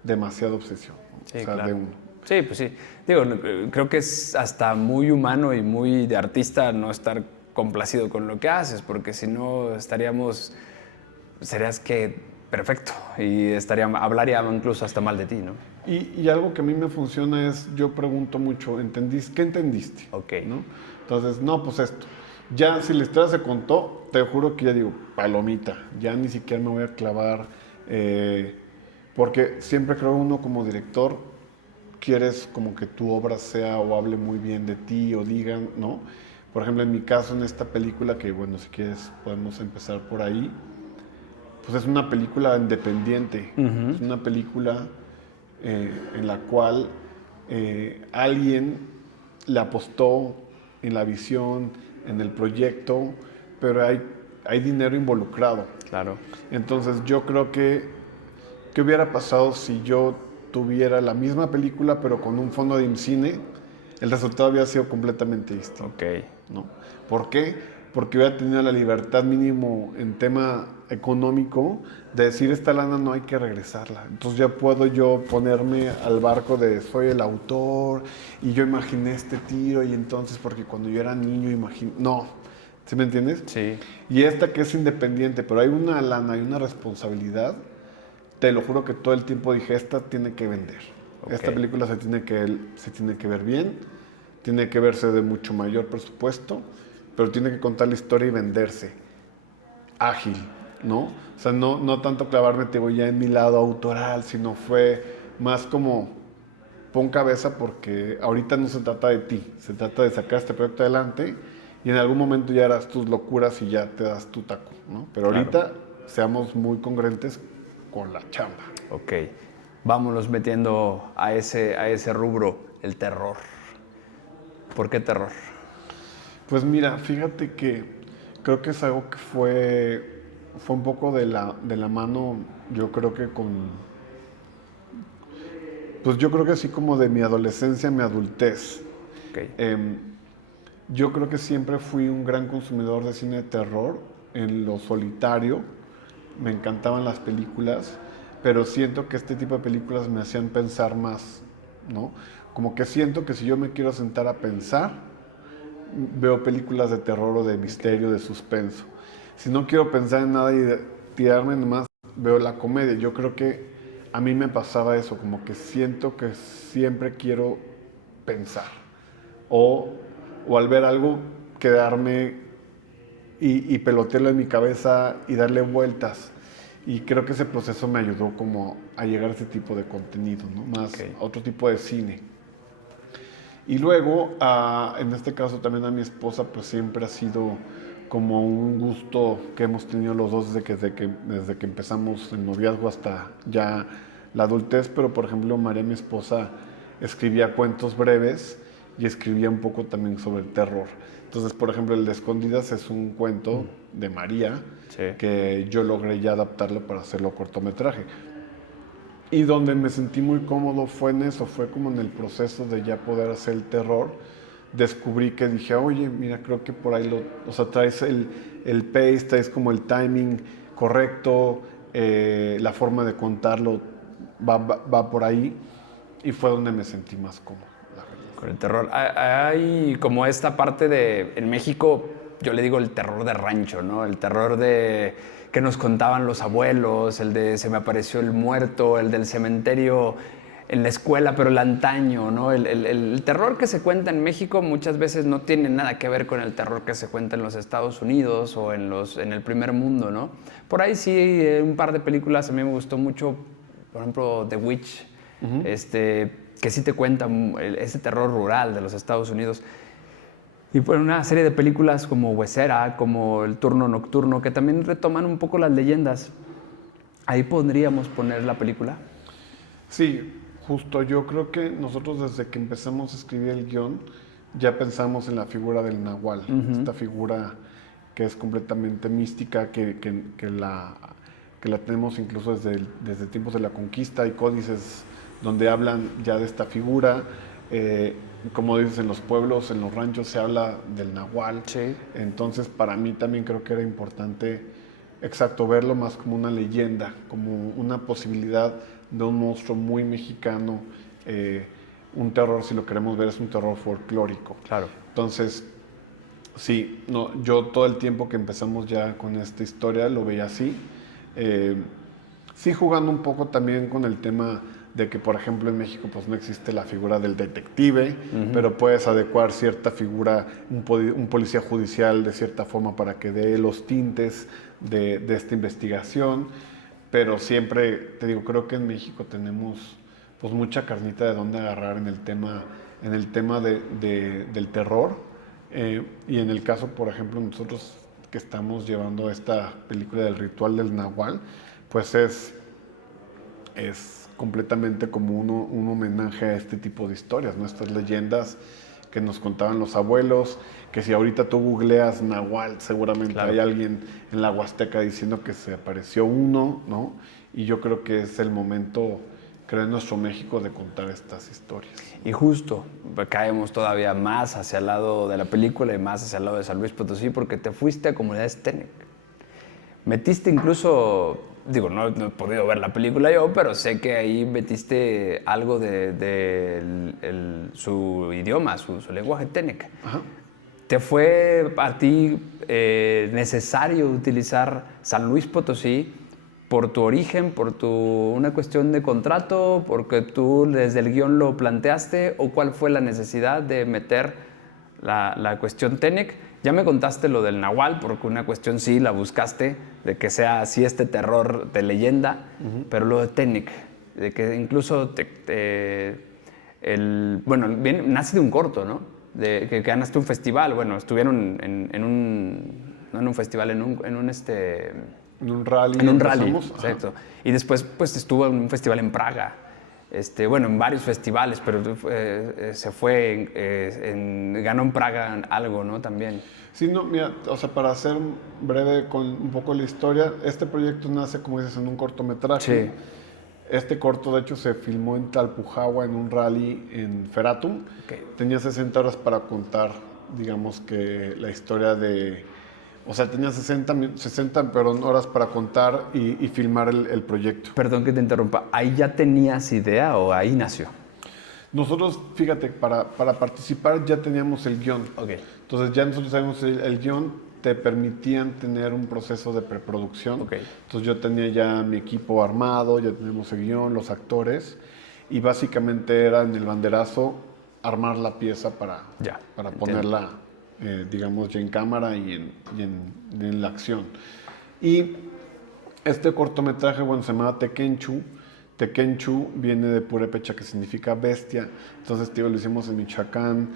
demasiada obsesión, ¿no? Sí, o sea, claro. de uno. Sí, pues sí. Digo, creo que es hasta muy humano y muy de artista no estar complacido con lo que haces, porque si no serías que perfecto y hablaría incluso hasta mal de ti, ¿no? Y algo que a mí me funciona es, yo pregunto mucho, ¿qué entendiste? Ok. ¿No? Entonces, no, pues esto. Ya si la historia se contó, te juro que ya digo, palomita, ya ni siquiera me voy a clavar, porque siempre creo uno como director, quieres como que tu obra sea o hable muy bien de ti o digan, ¿no? Por ejemplo, en mi caso, en esta película, que bueno, si quieres podemos empezar por ahí, pues es una película independiente, es una película en la cual alguien le apostó en la visión, en el proyecto, pero hay dinero involucrado. Claro. Entonces yo creo que ¿qué hubiera pasado si yo tuviera la misma película pero con un fondo de IMCINE? El resultado había sido completamente distinto. Ok. ¿No? ¿Por qué? Porque hubiera tenido la libertad mínimo en tema económico de decir, esta lana no hay que regresarla. Entonces ya puedo yo ponerme al barco de soy el autor y yo imaginé este tiro y entonces porque cuando yo era niño imaginé... No, ¿sí me entiendes? Sí. Y esta que es independiente, pero hay una lana, hay una responsabilidad, te lo juro que todo el tiempo dije, esta tiene que vender. Okay. Esta película se tiene que ver bien, tiene que verse de mucho mayor presupuesto, pero tiene que contar la historia y venderse ágil, ¿no? O sea, no tanto clavarme, te voy ya en mi lado autoral, sino fue más como pon cabeza porque ahorita no se trata de ti, se trata de sacar este proyecto adelante y en algún momento ya harás tus locuras y ya te das tu taco, ¿no? Pero ahorita seamos muy congruentes con la chamba. Ok, vámonos metiendo a ese rubro, el terror. ¿Por qué terror? Pues mira, fíjate que creo que es algo que fue un poco de la mano, yo creo que pues yo creo que así como de mi adolescencia a mi adultez. Okay. Yo creo que siempre fui un gran consumidor de cine de terror, en lo solitario, me encantaban las películas, pero siento que este tipo de películas me hacían pensar más, ¿no? Como que siento que si yo me quiero sentar a pensar, veo películas de terror o de misterio, de suspenso. Si no quiero pensar en nada y tirarme nomás, veo la comedia. Yo creo que a mí me pasaba eso, como que siento que siempre quiero pensar. O al ver algo, quedarme y pelotearlo en mi cabeza y darle vueltas. Y creo que ese proceso me ayudó como a llegar a ese tipo de contenido, ¿no? Más a otro tipo de cine. Y luego, en este caso también a mi esposa, pues siempre ha sido como un gusto que hemos tenido los dos desde que empezamos el noviazgo hasta ya la adultez. Pero, por ejemplo, María, mi esposa, escribía cuentos breves y escribía un poco también sobre el terror. Entonces, por ejemplo, El de Escondidas es un cuento de María que yo logré ya adaptarlo para hacerlo cortometraje. Y donde me sentí muy cómodo fue en eso, fue como en el proceso de ya poder hacer el terror. Descubrí que dije, oye, mira, creo que por ahí traes el pace, traes como el timing correcto, la forma de contarlo va por ahí. Y fue donde me sentí más cómodo, la verdad. Con el terror. Hay como esta parte de, en México, yo le digo el terror de rancho, ¿no? El terror de que nos contaban los abuelos, el de se me apareció el muerto, el del cementerio en la escuela, pero el antaño, ¿no? El terror que se cuenta en México muchas veces no tiene nada que ver con el terror que se cuenta en los Estados Unidos o en el primer mundo, ¿no? Por ahí sí, un par de películas a mí me gustó mucho, por ejemplo, The Witch, que sí te cuenta ese terror rural de los Estados Unidos. Y bueno, una serie de películas como Huesera, como El Turno Nocturno, que también retoman un poco las leyendas. ¿Ahí podríamos poner la película? Sí, justo. Yo creo que nosotros desde que empezamos a escribir el guión ya pensamos en la figura del Nahual. Esta figura que es completamente mística, que la tenemos incluso desde tiempos de la conquista. Hay códices donde hablan ya de esta figura. Como dices, en los pueblos, en los ranchos se habla del Nahual. Sí. Entonces, para mí también creo que era importante, verlo más como una leyenda, como una posibilidad de un monstruo muy mexicano. Un terror, si lo queremos ver, es un terror folclórico. Claro. Entonces, sí, yo todo el tiempo que empezamos ya con esta historia lo veía así. Sí, jugando un poco también con el tema de que, por ejemplo, en México pues no existe la figura del detective, pero puedes adecuar cierta figura, un policía judicial de cierta forma para que dé los tintes de esta investigación. Pero siempre, te digo, creo que en México tenemos pues mucha carnita de dónde agarrar en el tema del terror. Y en el caso, por ejemplo, nosotros que estamos llevando esta película del ritual del Nahual, pues es completamente como un homenaje a este tipo de historias, ¿no? Estas leyendas que nos contaban los abuelos, que si ahorita tú googleas Nahual, seguramente hay alguien en la Huasteca diciendo que se apareció uno, ¿no? Y yo creo que es el momento, creo, en nuestro México de contar estas historias. Y justo, caemos todavía más hacia el lado de la película y más hacia el lado de San Luis Potosí, porque te fuiste a comunidades Tenec. Metiste incluso... Digo, no he podido ver la película yo, pero sé que ahí metiste algo de su idioma, su lenguaje Tenec. Ajá. ¿Te fue a ti necesario utilizar San Luis Potosí por tu origen, por una cuestión de contrato, porque tú desde el guión lo planteaste, o cuál fue la necesidad de meter la cuestión Tenec? Ya me contaste lo del Nahual, porque una cuestión sí la buscaste, de que sea así este terror de leyenda, pero lo de Tenec, de que incluso nace de un corto, ¿no? De que ganaste un festival, bueno, estuvieron no en un festival, en un rally. En un rally, exacto. Y después pues estuvo en un festival en Praga. En varios festivales, pero ganó en Praga algo, ¿no? También. Sí, no, mira, o sea, para ser breve con un poco la historia, este proyecto nace, como dices, en un cortometraje. Sí. Este corto, de hecho, se filmó en Talpujahua, en un rally en Feratum. Okay. Tenía 60 horas para contar, digamos que la historia de... O sea, tenía 60 horas para contar y filmar el proyecto. Perdón que te interrumpa, ¿ahí ya tenías idea o ahí nació? Nosotros, fíjate, para participar ya teníamos el guión. Okay. Entonces ya nosotros sabemos el guión, te permitían tener un proceso de preproducción. Ok. Entonces yo tenía ya mi equipo armado, ya teníamos el guión, los actores, y básicamente era en el banderazo armar la pieza para entiendo. ponerla, digamos, ya en cámara y en la acción. Y este cortometraje, bueno, se llamaba Tequenchu. Tequenchu viene de Purépecha, que significa bestia. Entonces, tío, lo hicimos en Michoacán,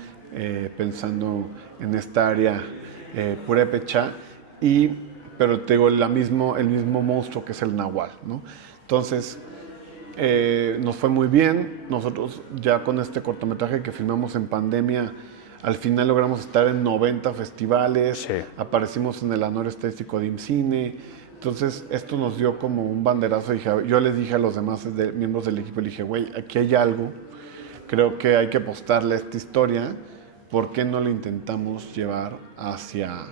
pensando en esta área Purépecha, pero te digo, el mismo monstruo que es el nahual, ¿no? Entonces, nos fue muy bien. Nosotros ya con este cortometraje que filmamos en pandemia, al final logramos estar en 90 festivales, Sí. aparecimos en el Anuario Estadístico de IMCINE. Entonces, esto nos dio como un banderazo. Yo les dije a los demás miembros del equipo, le dije, güey, aquí hay algo, creo que hay que apostarle a esta historia, ¿por qué no lo intentamos llevar hacia,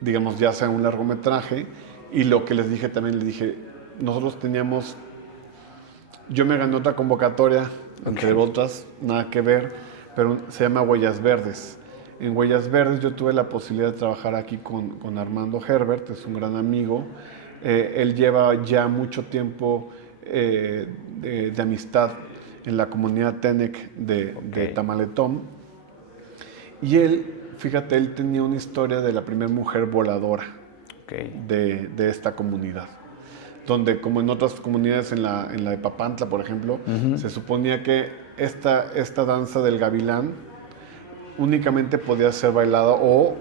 digamos, ya sea un largometraje? Y lo que les dije también, les dije, nosotros teníamos, yo me gané otra convocatoria, entre otras, nada que ver, pero se llama Huellas Verdes. En Huellas Verdes yo tuve la posibilidad de trabajar aquí con Armando Herbert, es un gran amigo. Él lleva ya mucho tiempo de amistad en la comunidad Tenec de Tamaletón. Y él, fíjate, él tenía una historia de la primera mujer voladora de esta comunidad. Donde, como en otras comunidades, en la de Papantla, por ejemplo, se suponía que esta danza del gavilán únicamente podía ser bailada o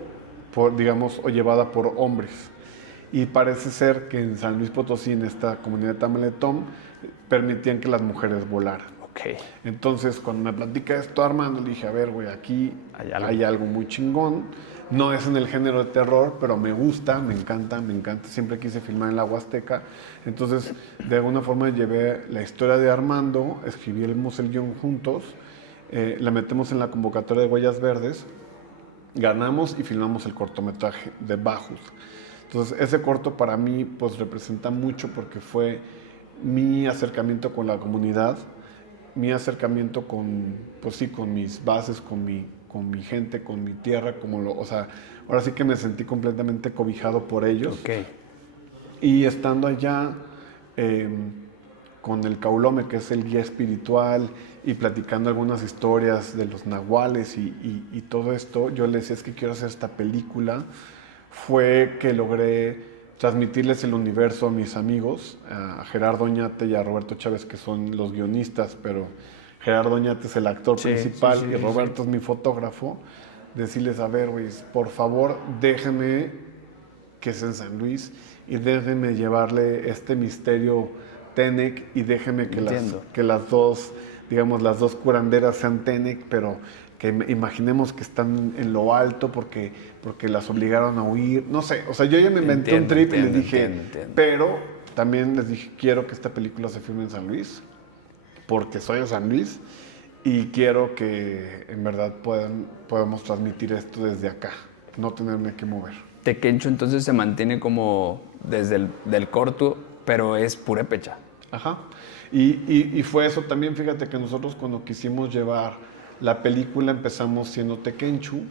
llevada por hombres. Y parece ser que en San Luis Potosí, en esta comunidad de Tamaletón, permitían que las mujeres volaran. Okay. Entonces, cuando me platica esto Armando, le dije, a ver, güey, aquí hay algo muy chingón. No es en el género de terror, pero me gusta, me encanta. Siempre quise filmar en la Huasteca. Entonces, de alguna forma llevé la historia de Armando, escribimos el guión juntos, la metemos en la convocatoria de Huellas Verdes, ganamos y filmamos el cortometraje de Bajos. Entonces, ese corto para mí pues representa mucho porque fue mi acercamiento con la comunidad, mi acercamiento con mis bases, con mi gente, con mi tierra, o sea, ahora sí que me sentí completamente cobijado por ellos. Okay. Y estando allá con el Caulome, que es el guía espiritual, y platicando algunas historias de los nahuales y todo esto, yo les decía, es que quiero hacer esta película. Fue que logré transmitirles el universo a mis amigos, a Gerardo Oñate y a Roberto Chávez, que son los guionistas, pero Gerardo Oñate es el actor principal y Roberto es mi fotógrafo. Decirles, a ver, güey, por favor, déjenme, que es en San Luis, y déjenme llevarle este misterio Tenec, y déjenme que las dos, digamos, las dos curanderas sean Tenec, pero que imaginemos que están en lo alto porque las obligaron a huir, no sé, o sea, yo ya me inventé un trip y les dije, pero también les dije, quiero que esta película se filme en San Luis, porque soy de San Luis, y quiero que en verdad podamos transmitir esto desde acá, no tenerme que mover. Tequenchu entonces se mantiene como desde el corto, pero es purépecha. Ajá, y fue eso también, fíjate que nosotros cuando quisimos llevar la película empezamos siendo Tequenchu,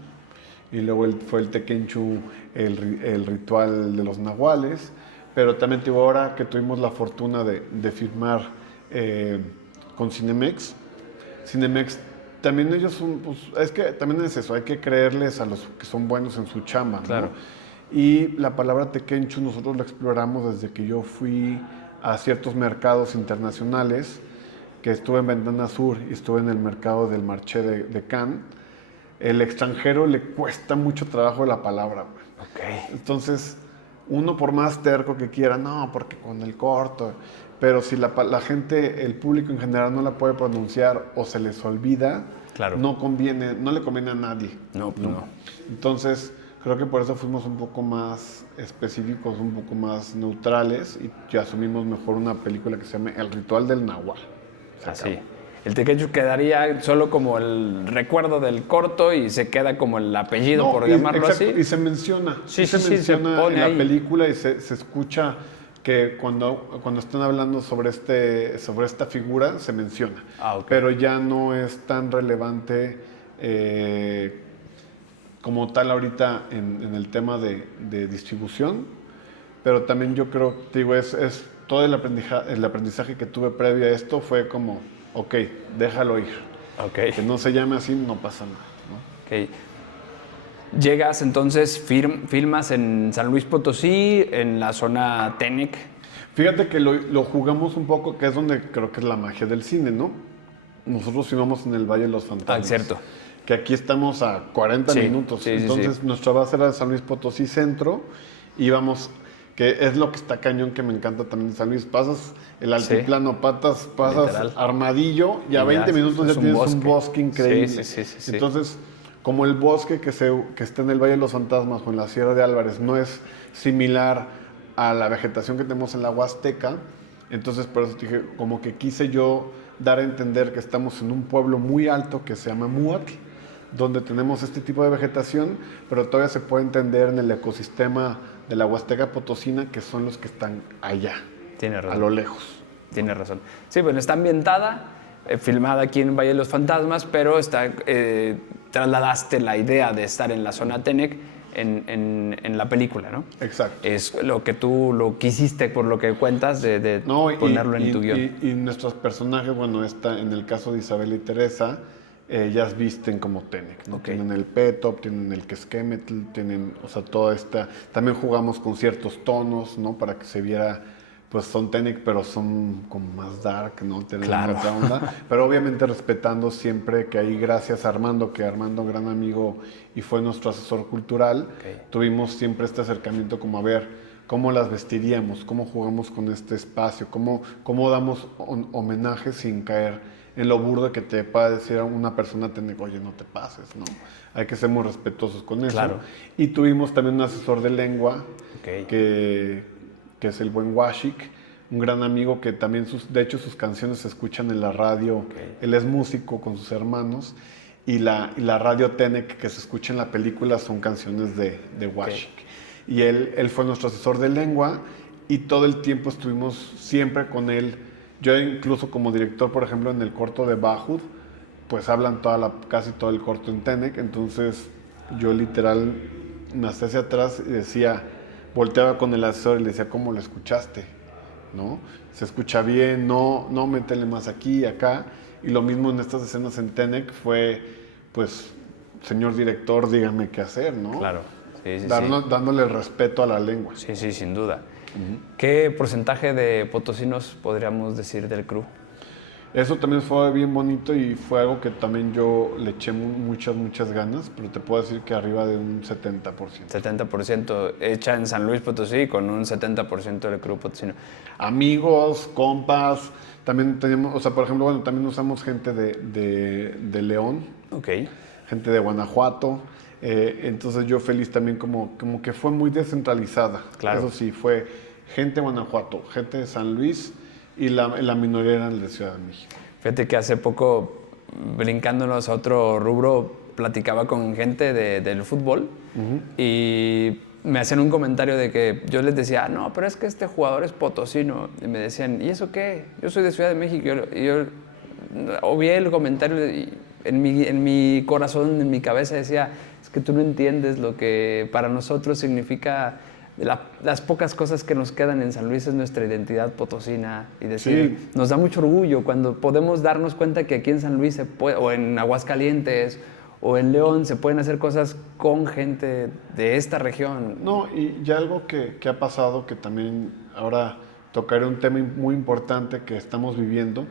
y luego fue el Tequenchu el ritual de los nahuales, pero también ahora que tuvimos la fortuna de filmar con Cinemex también ellos son, pues, es que también es eso, hay que creerles a los que son buenos en su chamba, claro, ¿no? Y la palabra Tequenchu nosotros la exploramos desde que yo fui a ciertos mercados internacionales, que estuve en Ventana Sur y estuve en el mercado del Marché de Cannes. El extranjero le cuesta mucho trabajo la palabra. Okay. Entonces, uno por más terco que quiera, no, porque con el corto, pero si la gente, el público en general no la puede pronunciar o se les olvida, claro, no le conviene a nadie. No. Entonces, creo que por eso fuimos un poco más específicos, un poco más neutrales, y ya asumimos mejor una película que se llama El Ritual del Nahual. Así. El Tequenchu quedaría solo como el recuerdo del corto y se queda como el apellido, por llamarlo así. Y se menciona. Sí, se menciona pone en la ahí. película, y se escucha que cuando están hablando sobre esta figura, se menciona. Ah, okay. Pero ya no es tan relevante como tal ahorita en el tema de distribución, pero también yo creo, te digo, es todo el aprendizaje que tuve previo a esto fue como, ok, déjalo ir. Okay. Que no se llame así, no pasa nada, ¿no? Okay. Llegas entonces, filmas en San Luis Potosí, en la zona Tenec. Fíjate que lo jugamos un poco, que es donde creo que es la magia del cine, ¿no? Nosotros filmamos en el Valle de los Fantasmas. Cierto. Que aquí estamos a 40 minutos. Sí, Entonces, sí. nuestra base era San Luis Potosí Centro. Íbamos, que es lo que está cañón, que me encanta también de San Luis. Pasas el altiplano, pasas Literal. Armadillo, y a Y 20 ya minutos es ya un tienes bosque. un bosque increíble. Sí. Entonces, como el bosque que está en el Valle de los Fantasmas o en la Sierra de Álvarez no es similar a la vegetación que tenemos en la Huasteca, entonces por eso dije, como que quise yo dar a entender que estamos en un pueblo muy alto que se llama Muatl, donde tenemos este tipo de vegetación, pero todavía se puede entender en el ecosistema de la Huasteca Potosina, que son los que están allá, Tiene razón. a lo lejos. Tienes razón. Sí, bueno, está ambientada, filmada aquí en Valle de los Fantasmas, pero trasladaste la idea de estar en la zona Tenec en la película, ¿no? Exacto. Es lo que tú lo quisiste, por lo que cuentas, de ponerlo en tu guión. Y nuestros personajes, bueno, en el caso de Isabela y Teresa, ellas visten como Tenec, ¿no? Okay. Tienen el Petop, tienen el Quesquemetl, tienen, o sea, toda esta... También jugamos con ciertos tonos, ¿no? Para que se viera, pues son Tenec, pero son como más dark, ¿no? Tienen Claro. otra onda. Pero obviamente respetando siempre que ahí, gracias a Armando, que Armando, gran amigo y fue nuestro asesor cultural, Okay. tuvimos siempre este acercamiento como a ver cómo las vestiríamos, cómo jugamos con este espacio, cómo damos homenaje sin caer en lo burdo que te pueda decir a una persona, oye, no te pases, ¿no? Hay que ser muy respetuosos con eso. Claro. Y tuvimos también un asesor de lengua, Okay. que es el buen Washik, un gran amigo que también, de hecho, sus canciones se escuchan en la radio. Okay. Él es músico con sus hermanos, y la radio Tenec que se escucha en la película son canciones de Washik. Okay. Y él fue nuestro asesor de lengua, y todo el tiempo estuvimos siempre con él. Yo incluso como director, por ejemplo, en el corto de Bajud, pues hablan casi todo el corto en Tenec, entonces yo literal me hacía hacia atrás y decía, volteaba con el asesor y le decía, ¿cómo lo escuchaste? ¿No? ¿Se escucha bien? No, métele más aquí y acá. Y lo mismo en estas escenas en Tenec fue, pues, señor director, dígame qué hacer, ¿no? Claro, sí. Dándole respeto a la lengua. Sí, sin duda. ¿Qué porcentaje de potosinos podríamos decir del crew? Eso también fue bien bonito y fue algo que también yo le eché muchas ganas, pero te puedo decir que arriba de un 70%. 70% hecha en San Luis Potosí con un 70% del crew potosino. Amigos, compas, también teníamos, o sea, por ejemplo, bueno, también usamos gente de León, Okay. gente de Guanajuato. Entonces yo feliz también como que fue muy descentralizada. Claro. Eso sí, fue gente de Guanajuato, gente de San Luis, y la minoría eran de Ciudad de México. Fíjate que hace poco, brincándonos a otro rubro, platicaba con gente del fútbol y me hacían un comentario de que yo les decía, no, pero es que este jugador es potosino. Y me decían, ¿y eso qué? Yo soy de Ciudad de México. Y yo obvié el comentario y en mi corazón, en mi cabeza decía, es que tú no entiendes lo que para nosotros significa las pocas cosas que nos quedan en San Luis es nuestra identidad potosina, y decir, Sí. nos da mucho orgullo cuando podemos darnos cuenta que aquí en San Luis se puede, o en Aguascalientes o en León, se pueden hacer cosas con gente de esta región. No, y ya algo que ha pasado, que también ahora tocaré un tema muy importante que estamos viviendo,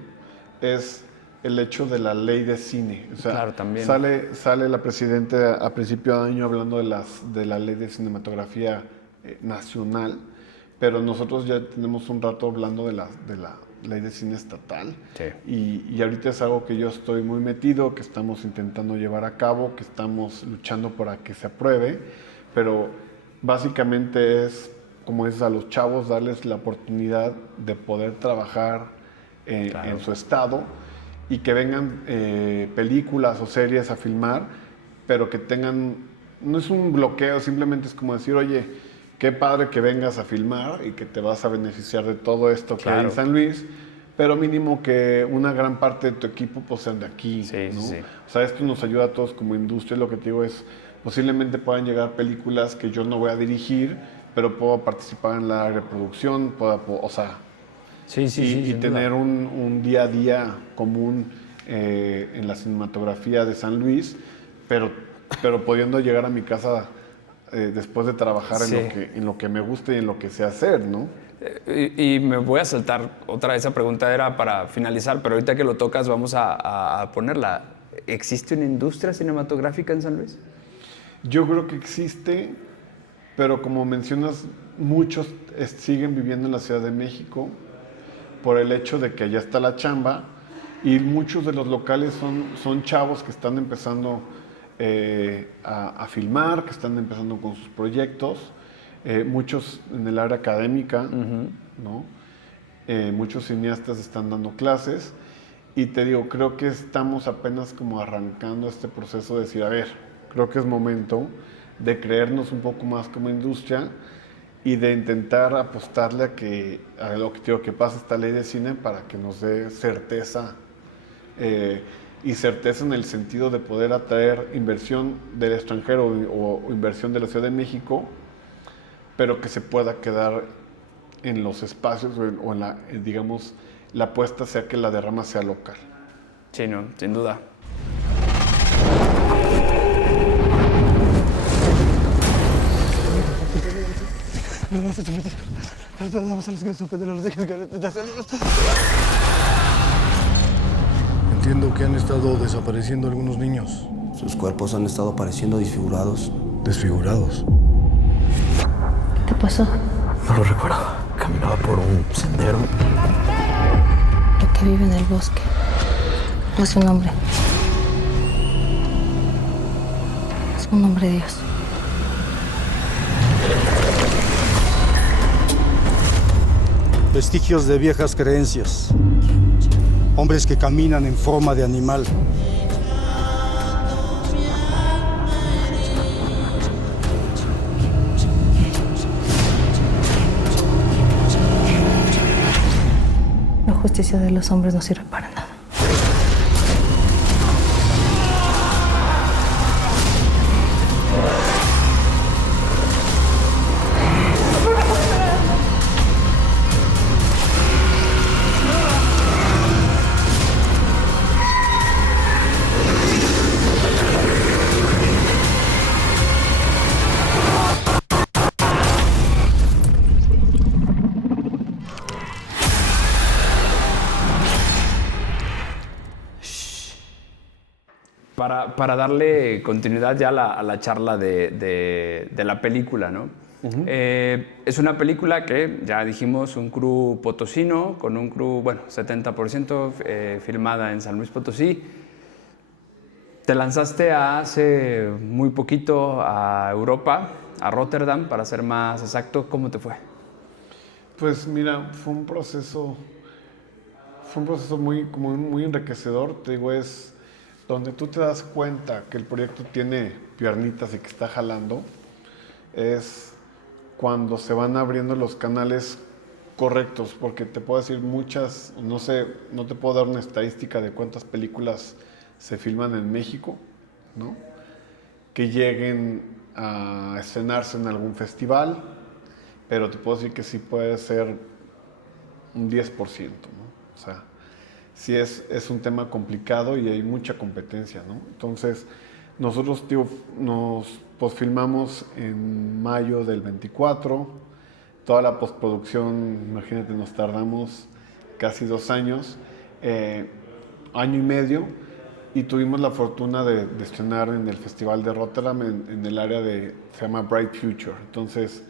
es el hecho de la ley de cine. O sea, Claro, también. Sale la presidenta a principio de año hablando de la ley de cinematografía nacional, pero nosotros ya tenemos un rato hablando de la ley de cine estatal. Sí. Y ahorita es algo que yo estoy muy metido, que estamos intentando llevar a cabo, que estamos luchando para que se apruebe, pero básicamente es, como dices, a los chavos darles la oportunidad de poder trabajar Claro. en su estado, y que vengan películas o series a filmar, pero que tengan, no es un bloqueo, simplemente es como decir, oye, qué padre que vengas a filmar y que te vas a beneficiar de todo esto que hay en San Luis, pero mínimo que una gran parte de tu equipo pues sean de aquí, Sí, ¿no? sí. O sea, esto nos ayuda a todos como industria. Lo que te digo es, posiblemente puedan llegar películas que yo no voy a dirigir, pero puedo participar en la reproducción, o sea, Sí, sí, y, sí. y sin tener duda. un día a día común en la cinematografía de San Luis, pero pudiendo llegar a mi casa después de trabajar Sí. en lo que me gusta y en lo que sé hacer, ¿no? Y me voy a saltar otra, esa pregunta era para finalizar, pero ahorita que lo tocas vamos a ponerla. ¿Existe una industria cinematográfica en San Luis? Yo creo que existe, pero como mencionas, muchos siguen viviendo en la Ciudad de México por el hecho de que allá está la chamba y muchos de los locales son chavos que están empezando a filmar, que están empezando con sus proyectos, muchos en el área académica, ¿no? Muchos cineastas están dando clases y te digo, creo que estamos apenas como arrancando este proceso de decir, a ver, creo que es momento de creernos un poco más como industria y de intentar apostarle a lo que digo, que pase esta ley de cine para que nos dé certeza y certeza en el sentido de poder atraer inversión del extranjero o inversión de la Ciudad de México, pero que se pueda quedar en los espacios o en la, digamos, la apuesta sea que la derrama sea local. Sí, no, sin duda. Entiendo que han estado desapareciendo algunos niños. Sus cuerpos han estado apareciendo desfigurados. Desfigurados. ¿Qué te pasó? No lo recuerdo. Caminaba por un sendero. Lo que vive en el bosque. No es un hombre. Es un hombre de Dios. Vestigios de viejas creencias. Hombres que caminan en forma de animal. La justicia de los hombres no sirve para nada. Para darle continuidad ya a la charla de la película, ¿no? Es una película que, ya dijimos, un crew potosino, con un crew, bueno, 70% filmada en San Luis Potosí. Te lanzaste hace muy poquito a Europa, a Rotterdam, para ser más exacto. ¿Cómo te fue? Pues mira, fue un proceso muy, como muy enriquecedor. Te digo, es donde tú te das cuenta que el proyecto tiene piernitas y que está jalando, es cuando se van abriendo los canales correctos, porque te puedo decir muchas, no sé, no te puedo dar una estadística de cuántas películas se filman en México, ¿no? Que lleguen a estrenarse en algún festival, pero te puedo decir que sí puede ser un 10%, ¿no? O sea, sí es un tema complicado y hay mucha competencia, ¿no? Entonces, nosotros, tío, nos posfilmamos en mayo del 24, toda la postproducción, imagínate, nos tardamos casi 2 años, año y medio, y tuvimos la fortuna de estrenar en el Festival de Rotterdam, en el área se llama Bright Future, entonces,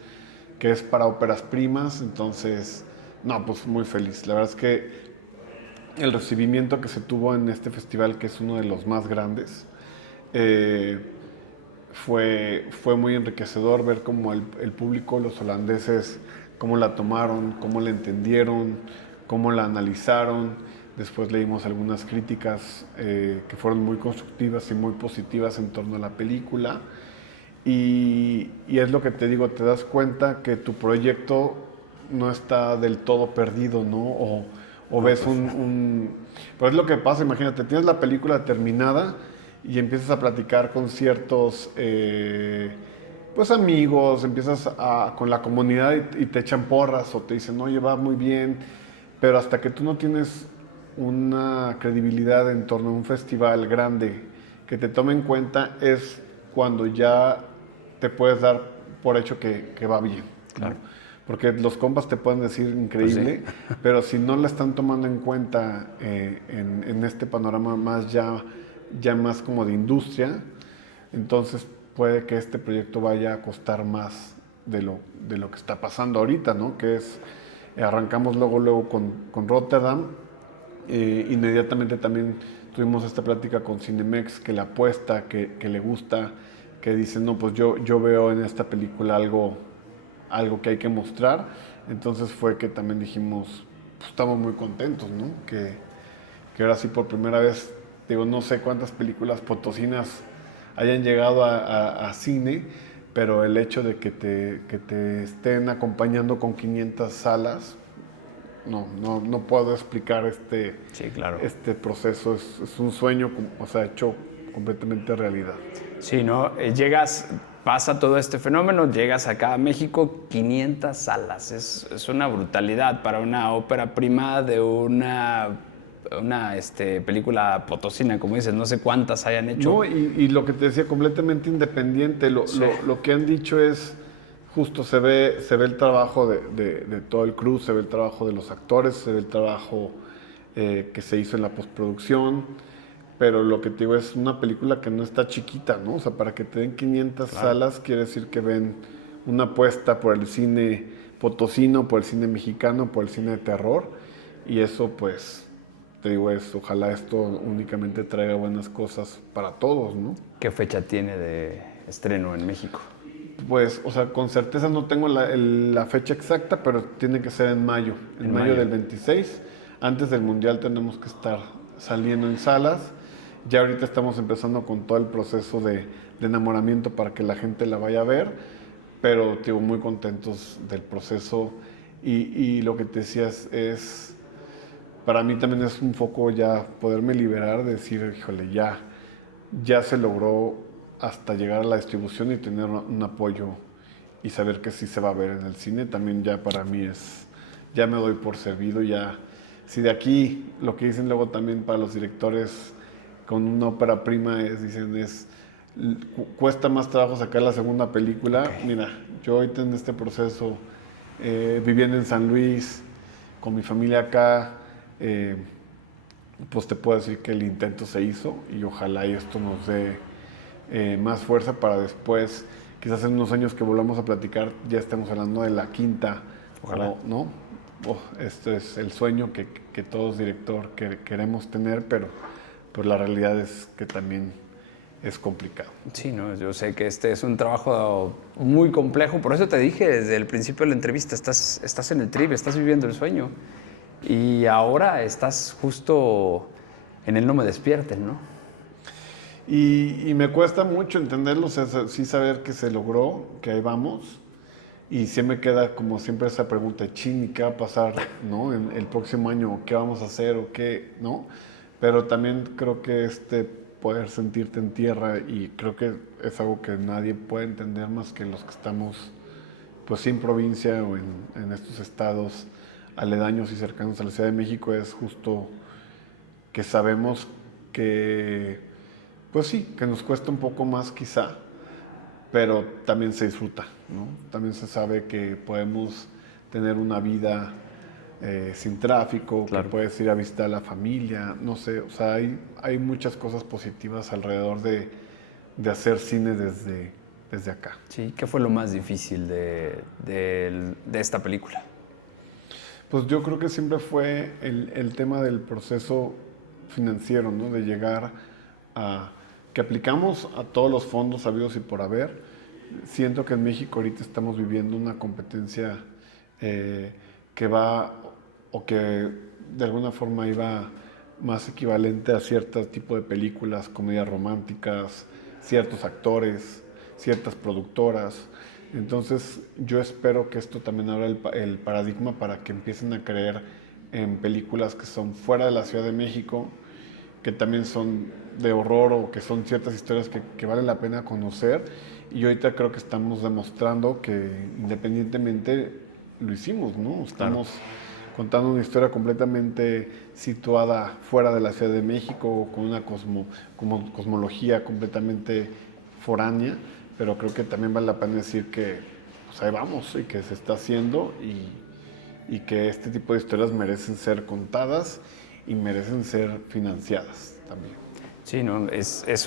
que es para óperas primas, entonces, no, pues muy feliz. La verdad es que el recibimiento que se tuvo en este festival, que es uno de los más grandes, fue muy enriquecedor ver cómo el público, los holandeses, cómo la tomaron, cómo la entendieron, cómo la analizaron. Después leímos algunas críticas que fueron muy constructivas y muy positivas en torno a la película. Y es lo que te digo, te das cuenta que tu proyecto no está del todo perdido, ¿no? O ves Pero es lo que pasa, imagínate, tienes la película terminada y empiezas a platicar con ciertos pues amigos, con la comunidad y te echan porras o te dicen, oye, va muy bien, pero hasta que tú no tienes una credibilidad en torno a un festival grande que te tome en cuenta, es cuando ya te puedes dar por hecho que va bien. Claro. ¿No? Porque los compas te pueden decir increíble, Pues sí. pero si no la están tomando en cuenta en este panorama más ya más como de industria, entonces puede que este proyecto vaya a costar más de lo que está pasando ahorita, ¿no? Que es, arrancamos luego con Rotterdam, inmediatamente también tuvimos esta plática con Cinemex, que le apuesta, que le gusta, que dice, no, pues yo veo en esta película algo que hay que mostrar. Entonces fue que también dijimos, pues estamos muy contentos, ¿no? Que ahora sí por primera vez, digo, no sé cuántas películas potosinas hayan llegado a cine, pero el hecho de que te estén acompañando con 500 salas, no puedo explicar Sí, claro. este proceso. Es un sueño, o sea, hecho completamente realidad. Sí, ¿no? Pasa todo este fenómeno, llegas acá a México, 500 salas. Es una brutalidad para una ópera prima de una película potosina, como dices, no sé cuántas hayan hecho. No, y lo que te decía, completamente independiente. Sí. Lo que han dicho es, justo se ve el trabajo de todo el crew, se ve el trabajo de los actores, se ve el trabajo que se hizo en la postproducción. Pero lo que te digo es una película que no está chiquita, ¿no? O sea, para que te den 500 salas, quiere decir que ven una apuesta por el cine potosino, por el cine mexicano, por el cine de terror. Y eso, pues, te digo, ojalá esto únicamente traiga buenas cosas para todos, ¿no? ¿Qué fecha tiene de estreno en México? Pues, o sea, con certeza no tengo la fecha exacta, pero tiene que ser en mayo. En mayo del 26. Antes del Mundial tenemos que estar saliendo en salas. Ya ahorita estamos empezando con todo el proceso de enamoramiento para que la gente la vaya a ver, pero digo, muy contentos del proceso. Y lo que te decías es, para mí también es un foco ya poderme liberar, de decir, híjole, ya se logró hasta llegar a la distribución y tener un apoyo y saber que sí se va a ver en el cine. También ya para mí ya me doy por servido. Ya, si de aquí, lo que dicen luego también para los directores con una ópera prima cuesta más trabajo sacar la segunda película. Okay. Mira, yo ahorita en este proceso, viviendo en San Luis, con mi familia acá, pues te puedo decir que el intento se hizo y ojalá esto nos dé más fuerza para después, quizás en unos años que volvamos a platicar, ya estemos hablando de la quinta. Ojalá. ¿No? Esto es el sueño que todos director queremos tener, pero pues la realidad es que también es complicado. Sí, no, yo sé que este es un trabajo muy complejo, por eso te dije desde el principio de la entrevista, estás en el trip, estás viviendo el sueño y ahora estás justo en el no me despierten, ¿no? Y me cuesta mucho entenderlo, o sea, sí saber que se logró, que ahí vamos, y siempre queda como siempre esa pregunta, ¿y qué va a pasar, ¿no? En el próximo año, ¿qué vamos a hacer o qué, no? Pero también creo que poder sentirte en tierra, y creo que es algo que nadie puede entender más que los que estamos pues sin provincia o en estos estados aledaños y cercanos a la Ciudad de México, es justo que sabemos que pues sí, que nos cuesta un poco más quizá, pero también se disfruta, ¿no? También se sabe que podemos tener una vida sin tráfico, claro, que puedes ir a visitar a la familia, no sé, o sea, hay muchas cosas positivas alrededor de hacer cine desde acá. Sí, ¿qué fue lo más difícil de esta película? Pues yo creo que siempre fue el tema del proceso financiero, ¿no? De llegar a que aplicamos a todos los fondos habidos y por haber. Siento que en México ahorita estamos viviendo una competencia que va, o que de alguna forma iba más equivalente a cierto tipo de películas, comedias románticas, ciertos actores, ciertas productoras. Entonces yo espero que esto también abra el paradigma para que empiecen a creer en películas que son fuera de la Ciudad de México, que también son de horror o que son ciertas historias que vale la pena conocer. Y ahorita creo que estamos demostrando que independientemente lo hicimos, ¿no? Estamos contando una historia completamente situada fuera de la Ciudad de México, con una cosmología completamente foránea, pero creo que también vale la pena decir que pues ahí vamos y que se está haciendo y que este tipo de historias merecen ser contadas y merecen ser financiadas también. Sí, no, es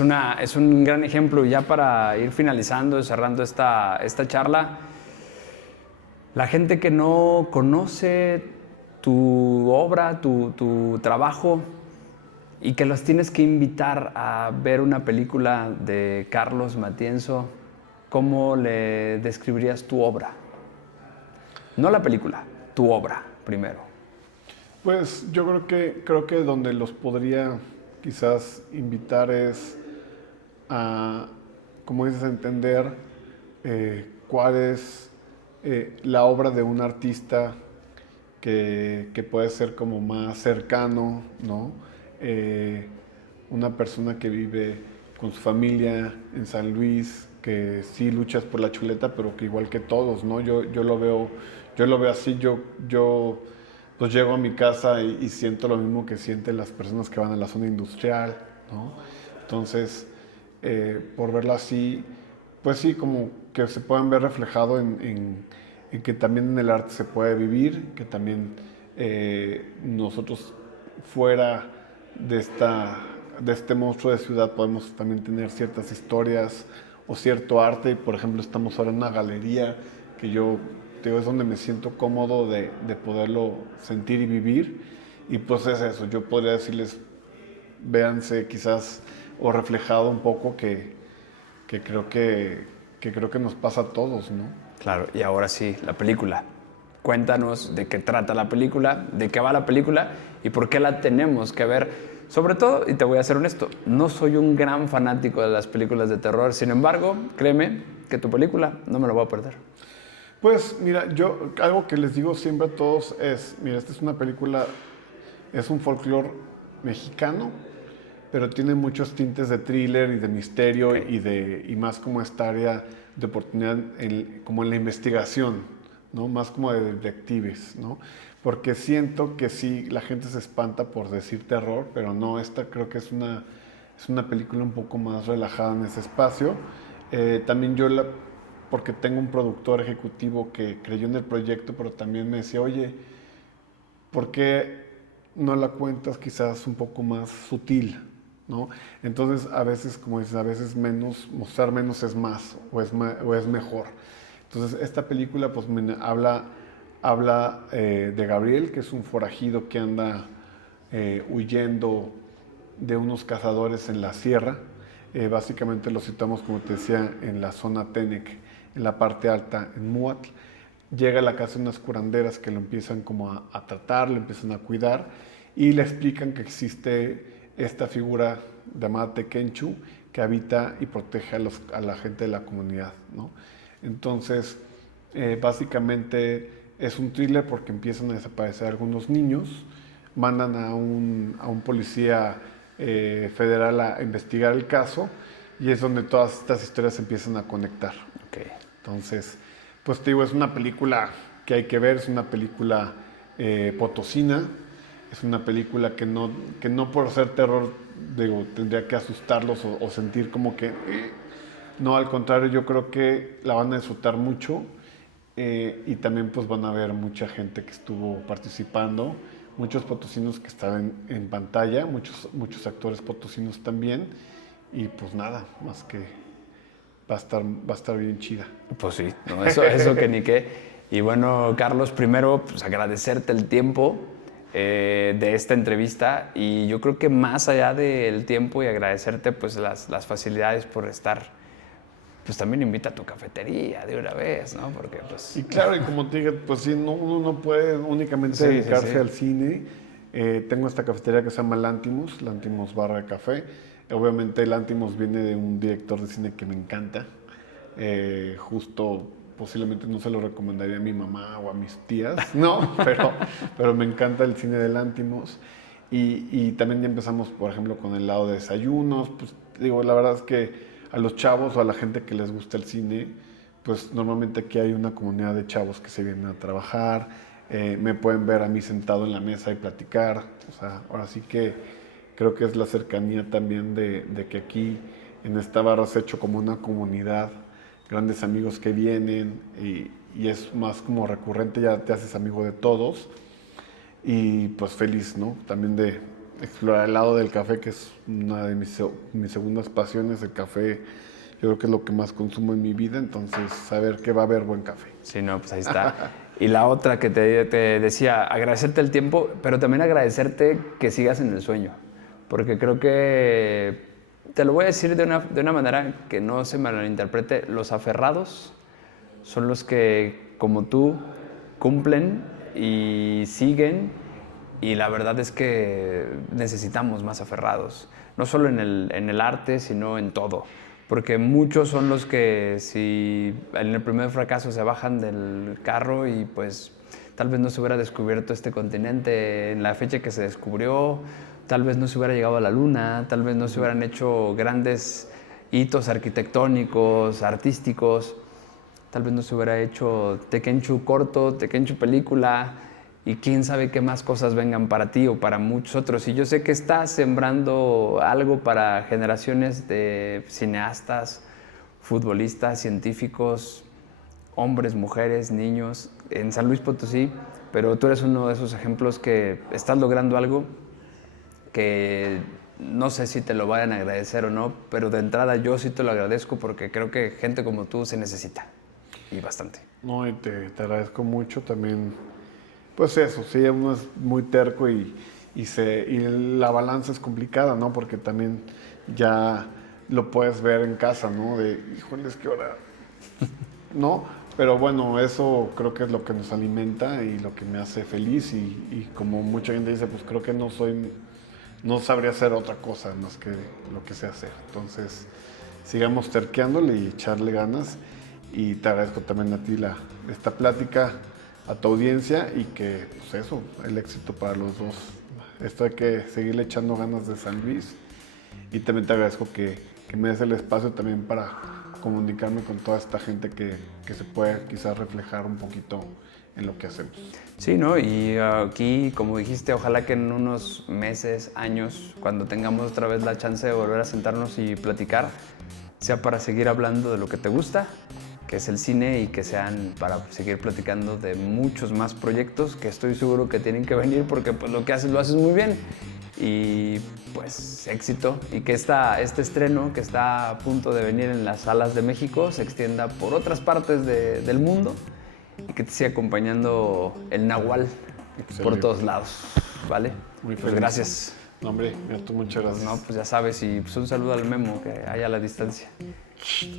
un gran ejemplo. Ya para ir finalizando, cerrando esta charla, la gente que no conoce tu obra, tu trabajo, y que los tienes que invitar a ver una película de Carlos Matienzo, ¿cómo le describirías tu obra? No la película, tu obra primero. Pues yo creo que donde los podría quizás invitar es a, como dices, entender cuál es la obra de un artista que puede ser como más cercano, ¿no? Una persona que vive con su familia en San Luis, que sí luchas por la chuleta, pero que igual que todos, ¿no? Yo lo veo así, yo pues llego a mi casa y siento lo mismo que sienten las personas que van a la zona industrial, ¿no? Entonces, por verlo así, pues sí, como que se puedan ver reflejado en que también en el arte se puede vivir, que también nosotros fuera de este monstruo de ciudad podemos también tener ciertas historias o cierto arte. Por ejemplo, estamos ahora en una galería que yo digo, es donde me siento cómodo de poderlo sentir y vivir. Y pues es eso, yo podría decirles, véanse quizás o reflejado un poco que creo que nos pasa a todos, ¿no? Claro, y ahora sí, la película. Cuéntanos de qué trata la película, de qué va la película y por qué la tenemos que ver. Sobre todo, y te voy a ser honesto, no soy un gran fanático de las películas de terror. Sin embargo, créeme que tu película no me la voy a perder. Pues mira, yo algo que les digo siempre a todos es, mira, esta es una película, es un folclore mexicano, pero tiene muchos tintes de thriller y de misterio, okay, y más como esta área de oportunidad como en la investigación, ¿no? Más como de detectives, ¿no? Porque siento que sí, la gente se espanta por decir terror, pero no, esta creo que es una película un poco más relajada en ese espacio. También porque tengo un productor ejecutivo que creyó en el proyecto, pero también me decía, oye, ¿por qué no la cuentas quizás un poco más sutil, ¿no? Entonces, a veces, como dices, a veces mostrar menos es más o es mejor. Entonces, esta película pues habla de Gabriel, que es un forajido que anda huyendo de unos cazadores en la sierra. Básicamente lo citamos, como te decía, en la zona Tenec, en la parte alta, en Muatl. Llega a la casa de unas curanderas que lo empiezan como a tratar, lo empiezan a cuidar y le explican que existe esta figura llamada Tequenchu que habita y protege a la gente de la comunidad, ¿no? Entonces, básicamente es un thriller porque empiezan a desaparecer algunos niños, mandan a un policía federal a investigar el caso y es donde todas estas historias se empiezan a conectar. Okay. Entonces, pues te digo, es una película que hay que ver, es una película potosina, es una película que no por ser terror, digo, tendría que asustarlos o sentir como que... No, al contrario, yo creo que la van a disfrutar mucho y también pues van a ver mucha gente que estuvo participando, muchos potosinos que estaban en pantalla, muchos actores potosinos también y pues nada, más que va a estar bien chida. Pues sí, no, eso que ni qué. Y bueno, Carlos, primero pues agradecerte el tiempo de esta entrevista y yo creo que más allá del tiempo y agradecerte pues las facilidades por estar, pues también invita a tu cafetería de una vez, ¿no? Porque pues... Y claro, y como te dije, pues sí, uno no puede únicamente dedicarse al cine. Tengo esta cafetería que se llama Lantimos Barra de Café. Obviamente Lantimos viene de un director de cine que me encanta. Justo posiblemente no se lo recomendaría a mi mamá o a mis tías, no, pero me encanta el cine de Lantimos. Y también ya empezamos, por ejemplo, con el lado de desayunos. Pues digo, la verdad es que a los chavos o a la gente que les gusta el cine, pues normalmente aquí hay una comunidad de chavos que se vienen a trabajar. Me pueden ver a mí sentado en la mesa y platicar. O sea, ahora sí que creo que es la cercanía también de que aquí en esta barra se ha hecho como una comunidad, grandes amigos que vienen y es más como recurrente, ya te haces amigo de todos. Y pues feliz, ¿no? También de explorar el lado del café, que es una de mis segundas pasiones. El café, yo creo que es lo que más consumo en mi vida, entonces saber que va a haber buen café. Sí, no, pues ahí está. Y la otra que te decía, agradecerte el tiempo, pero también agradecerte que sigas en el sueño. Porque creo que, te lo voy a decir de una manera que no se malinterprete, los aferrados son los que, como tú, cumplen y siguen, y la verdad es que necesitamos más aferrados, no solo en el arte, sino en todo, porque muchos son los que si en el primer fracaso se bajan del carro y pues tal vez no se hubiera descubierto este continente en la fecha que se descubrió, tal vez no se hubiera llegado a la luna, tal vez no se hubieran hecho grandes hitos arquitectónicos, artísticos. Tal vez no se hubiera hecho Tekenchu corto, Tekenchu película, y quién sabe qué más cosas vengan para ti o para muchos otros. Y yo sé que estás sembrando algo para generaciones de cineastas, futbolistas, científicos, hombres, mujeres, niños, en San Luis Potosí, pero tú eres uno de esos ejemplos que estás logrando algo que no sé si te lo vayan a agradecer o no, pero de entrada yo sí te lo agradezco porque creo que gente como tú se necesita. Y bastante. No, y te agradezco mucho también. Pues eso, sí, uno es muy terco y la balanza es complicada, ¿no? Porque también ya lo puedes ver en casa, ¿no? De, híjoles, qué hora, ¿no? Pero bueno, eso creo que es lo que nos alimenta y lo que me hace feliz y como mucha gente dice, pues creo que no sabría hacer otra cosa más que lo que sé hacer. Entonces, sigamos terqueándole y echarle ganas. Y te agradezco también a ti esta plática, a tu audiencia y que, pues eso, el éxito para los dos. Esto hay que seguirle echando ganas de San Luis y también te agradezco que me des el espacio también para comunicarme con toda esta gente que se puede quizás reflejar un poquito en lo que hacemos. Sí, ¿no? Y aquí, como dijiste, ojalá que en unos meses, años, cuando tengamos otra vez la chance de volver a sentarnos y platicar, sea para seguir hablando de lo que te gusta, que es el cine, y que sean para seguir platicando de muchos más proyectos que estoy seguro que tienen que venir porque pues, lo que haces lo haces muy bien. Y pues éxito, y que este estreno que está a punto de venir en las salas de México se extienda por otras partes del mundo y que te siga acompañando el Nahual. Excelente. Por todos lados, ¿vale? Muy pues gracias. No, hombre, tú muchas gracias. No, pues ya sabes, y pues un saludo al Memo que hay a la distancia.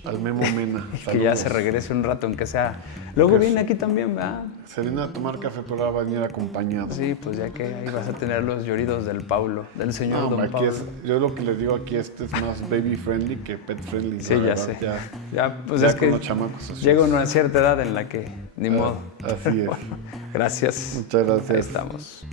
Al Memo Mena. Que ya se regrese un rato, aunque sea. Luego pues, viene aquí también, ¿verdad? Se viene a tomar café, pero ahora va a venir acompañado. Sí, pues ya que ahí vas a tener los lloridos del Paulo, del señor Don Paulo. Yo lo que les digo aquí, es más baby friendly que pet friendly. Sí, ya sé. Pues ya es que los chamacos llega una cierta edad en la que ni modo. Así es. Bueno, gracias. Muchas gracias. Ahí estamos.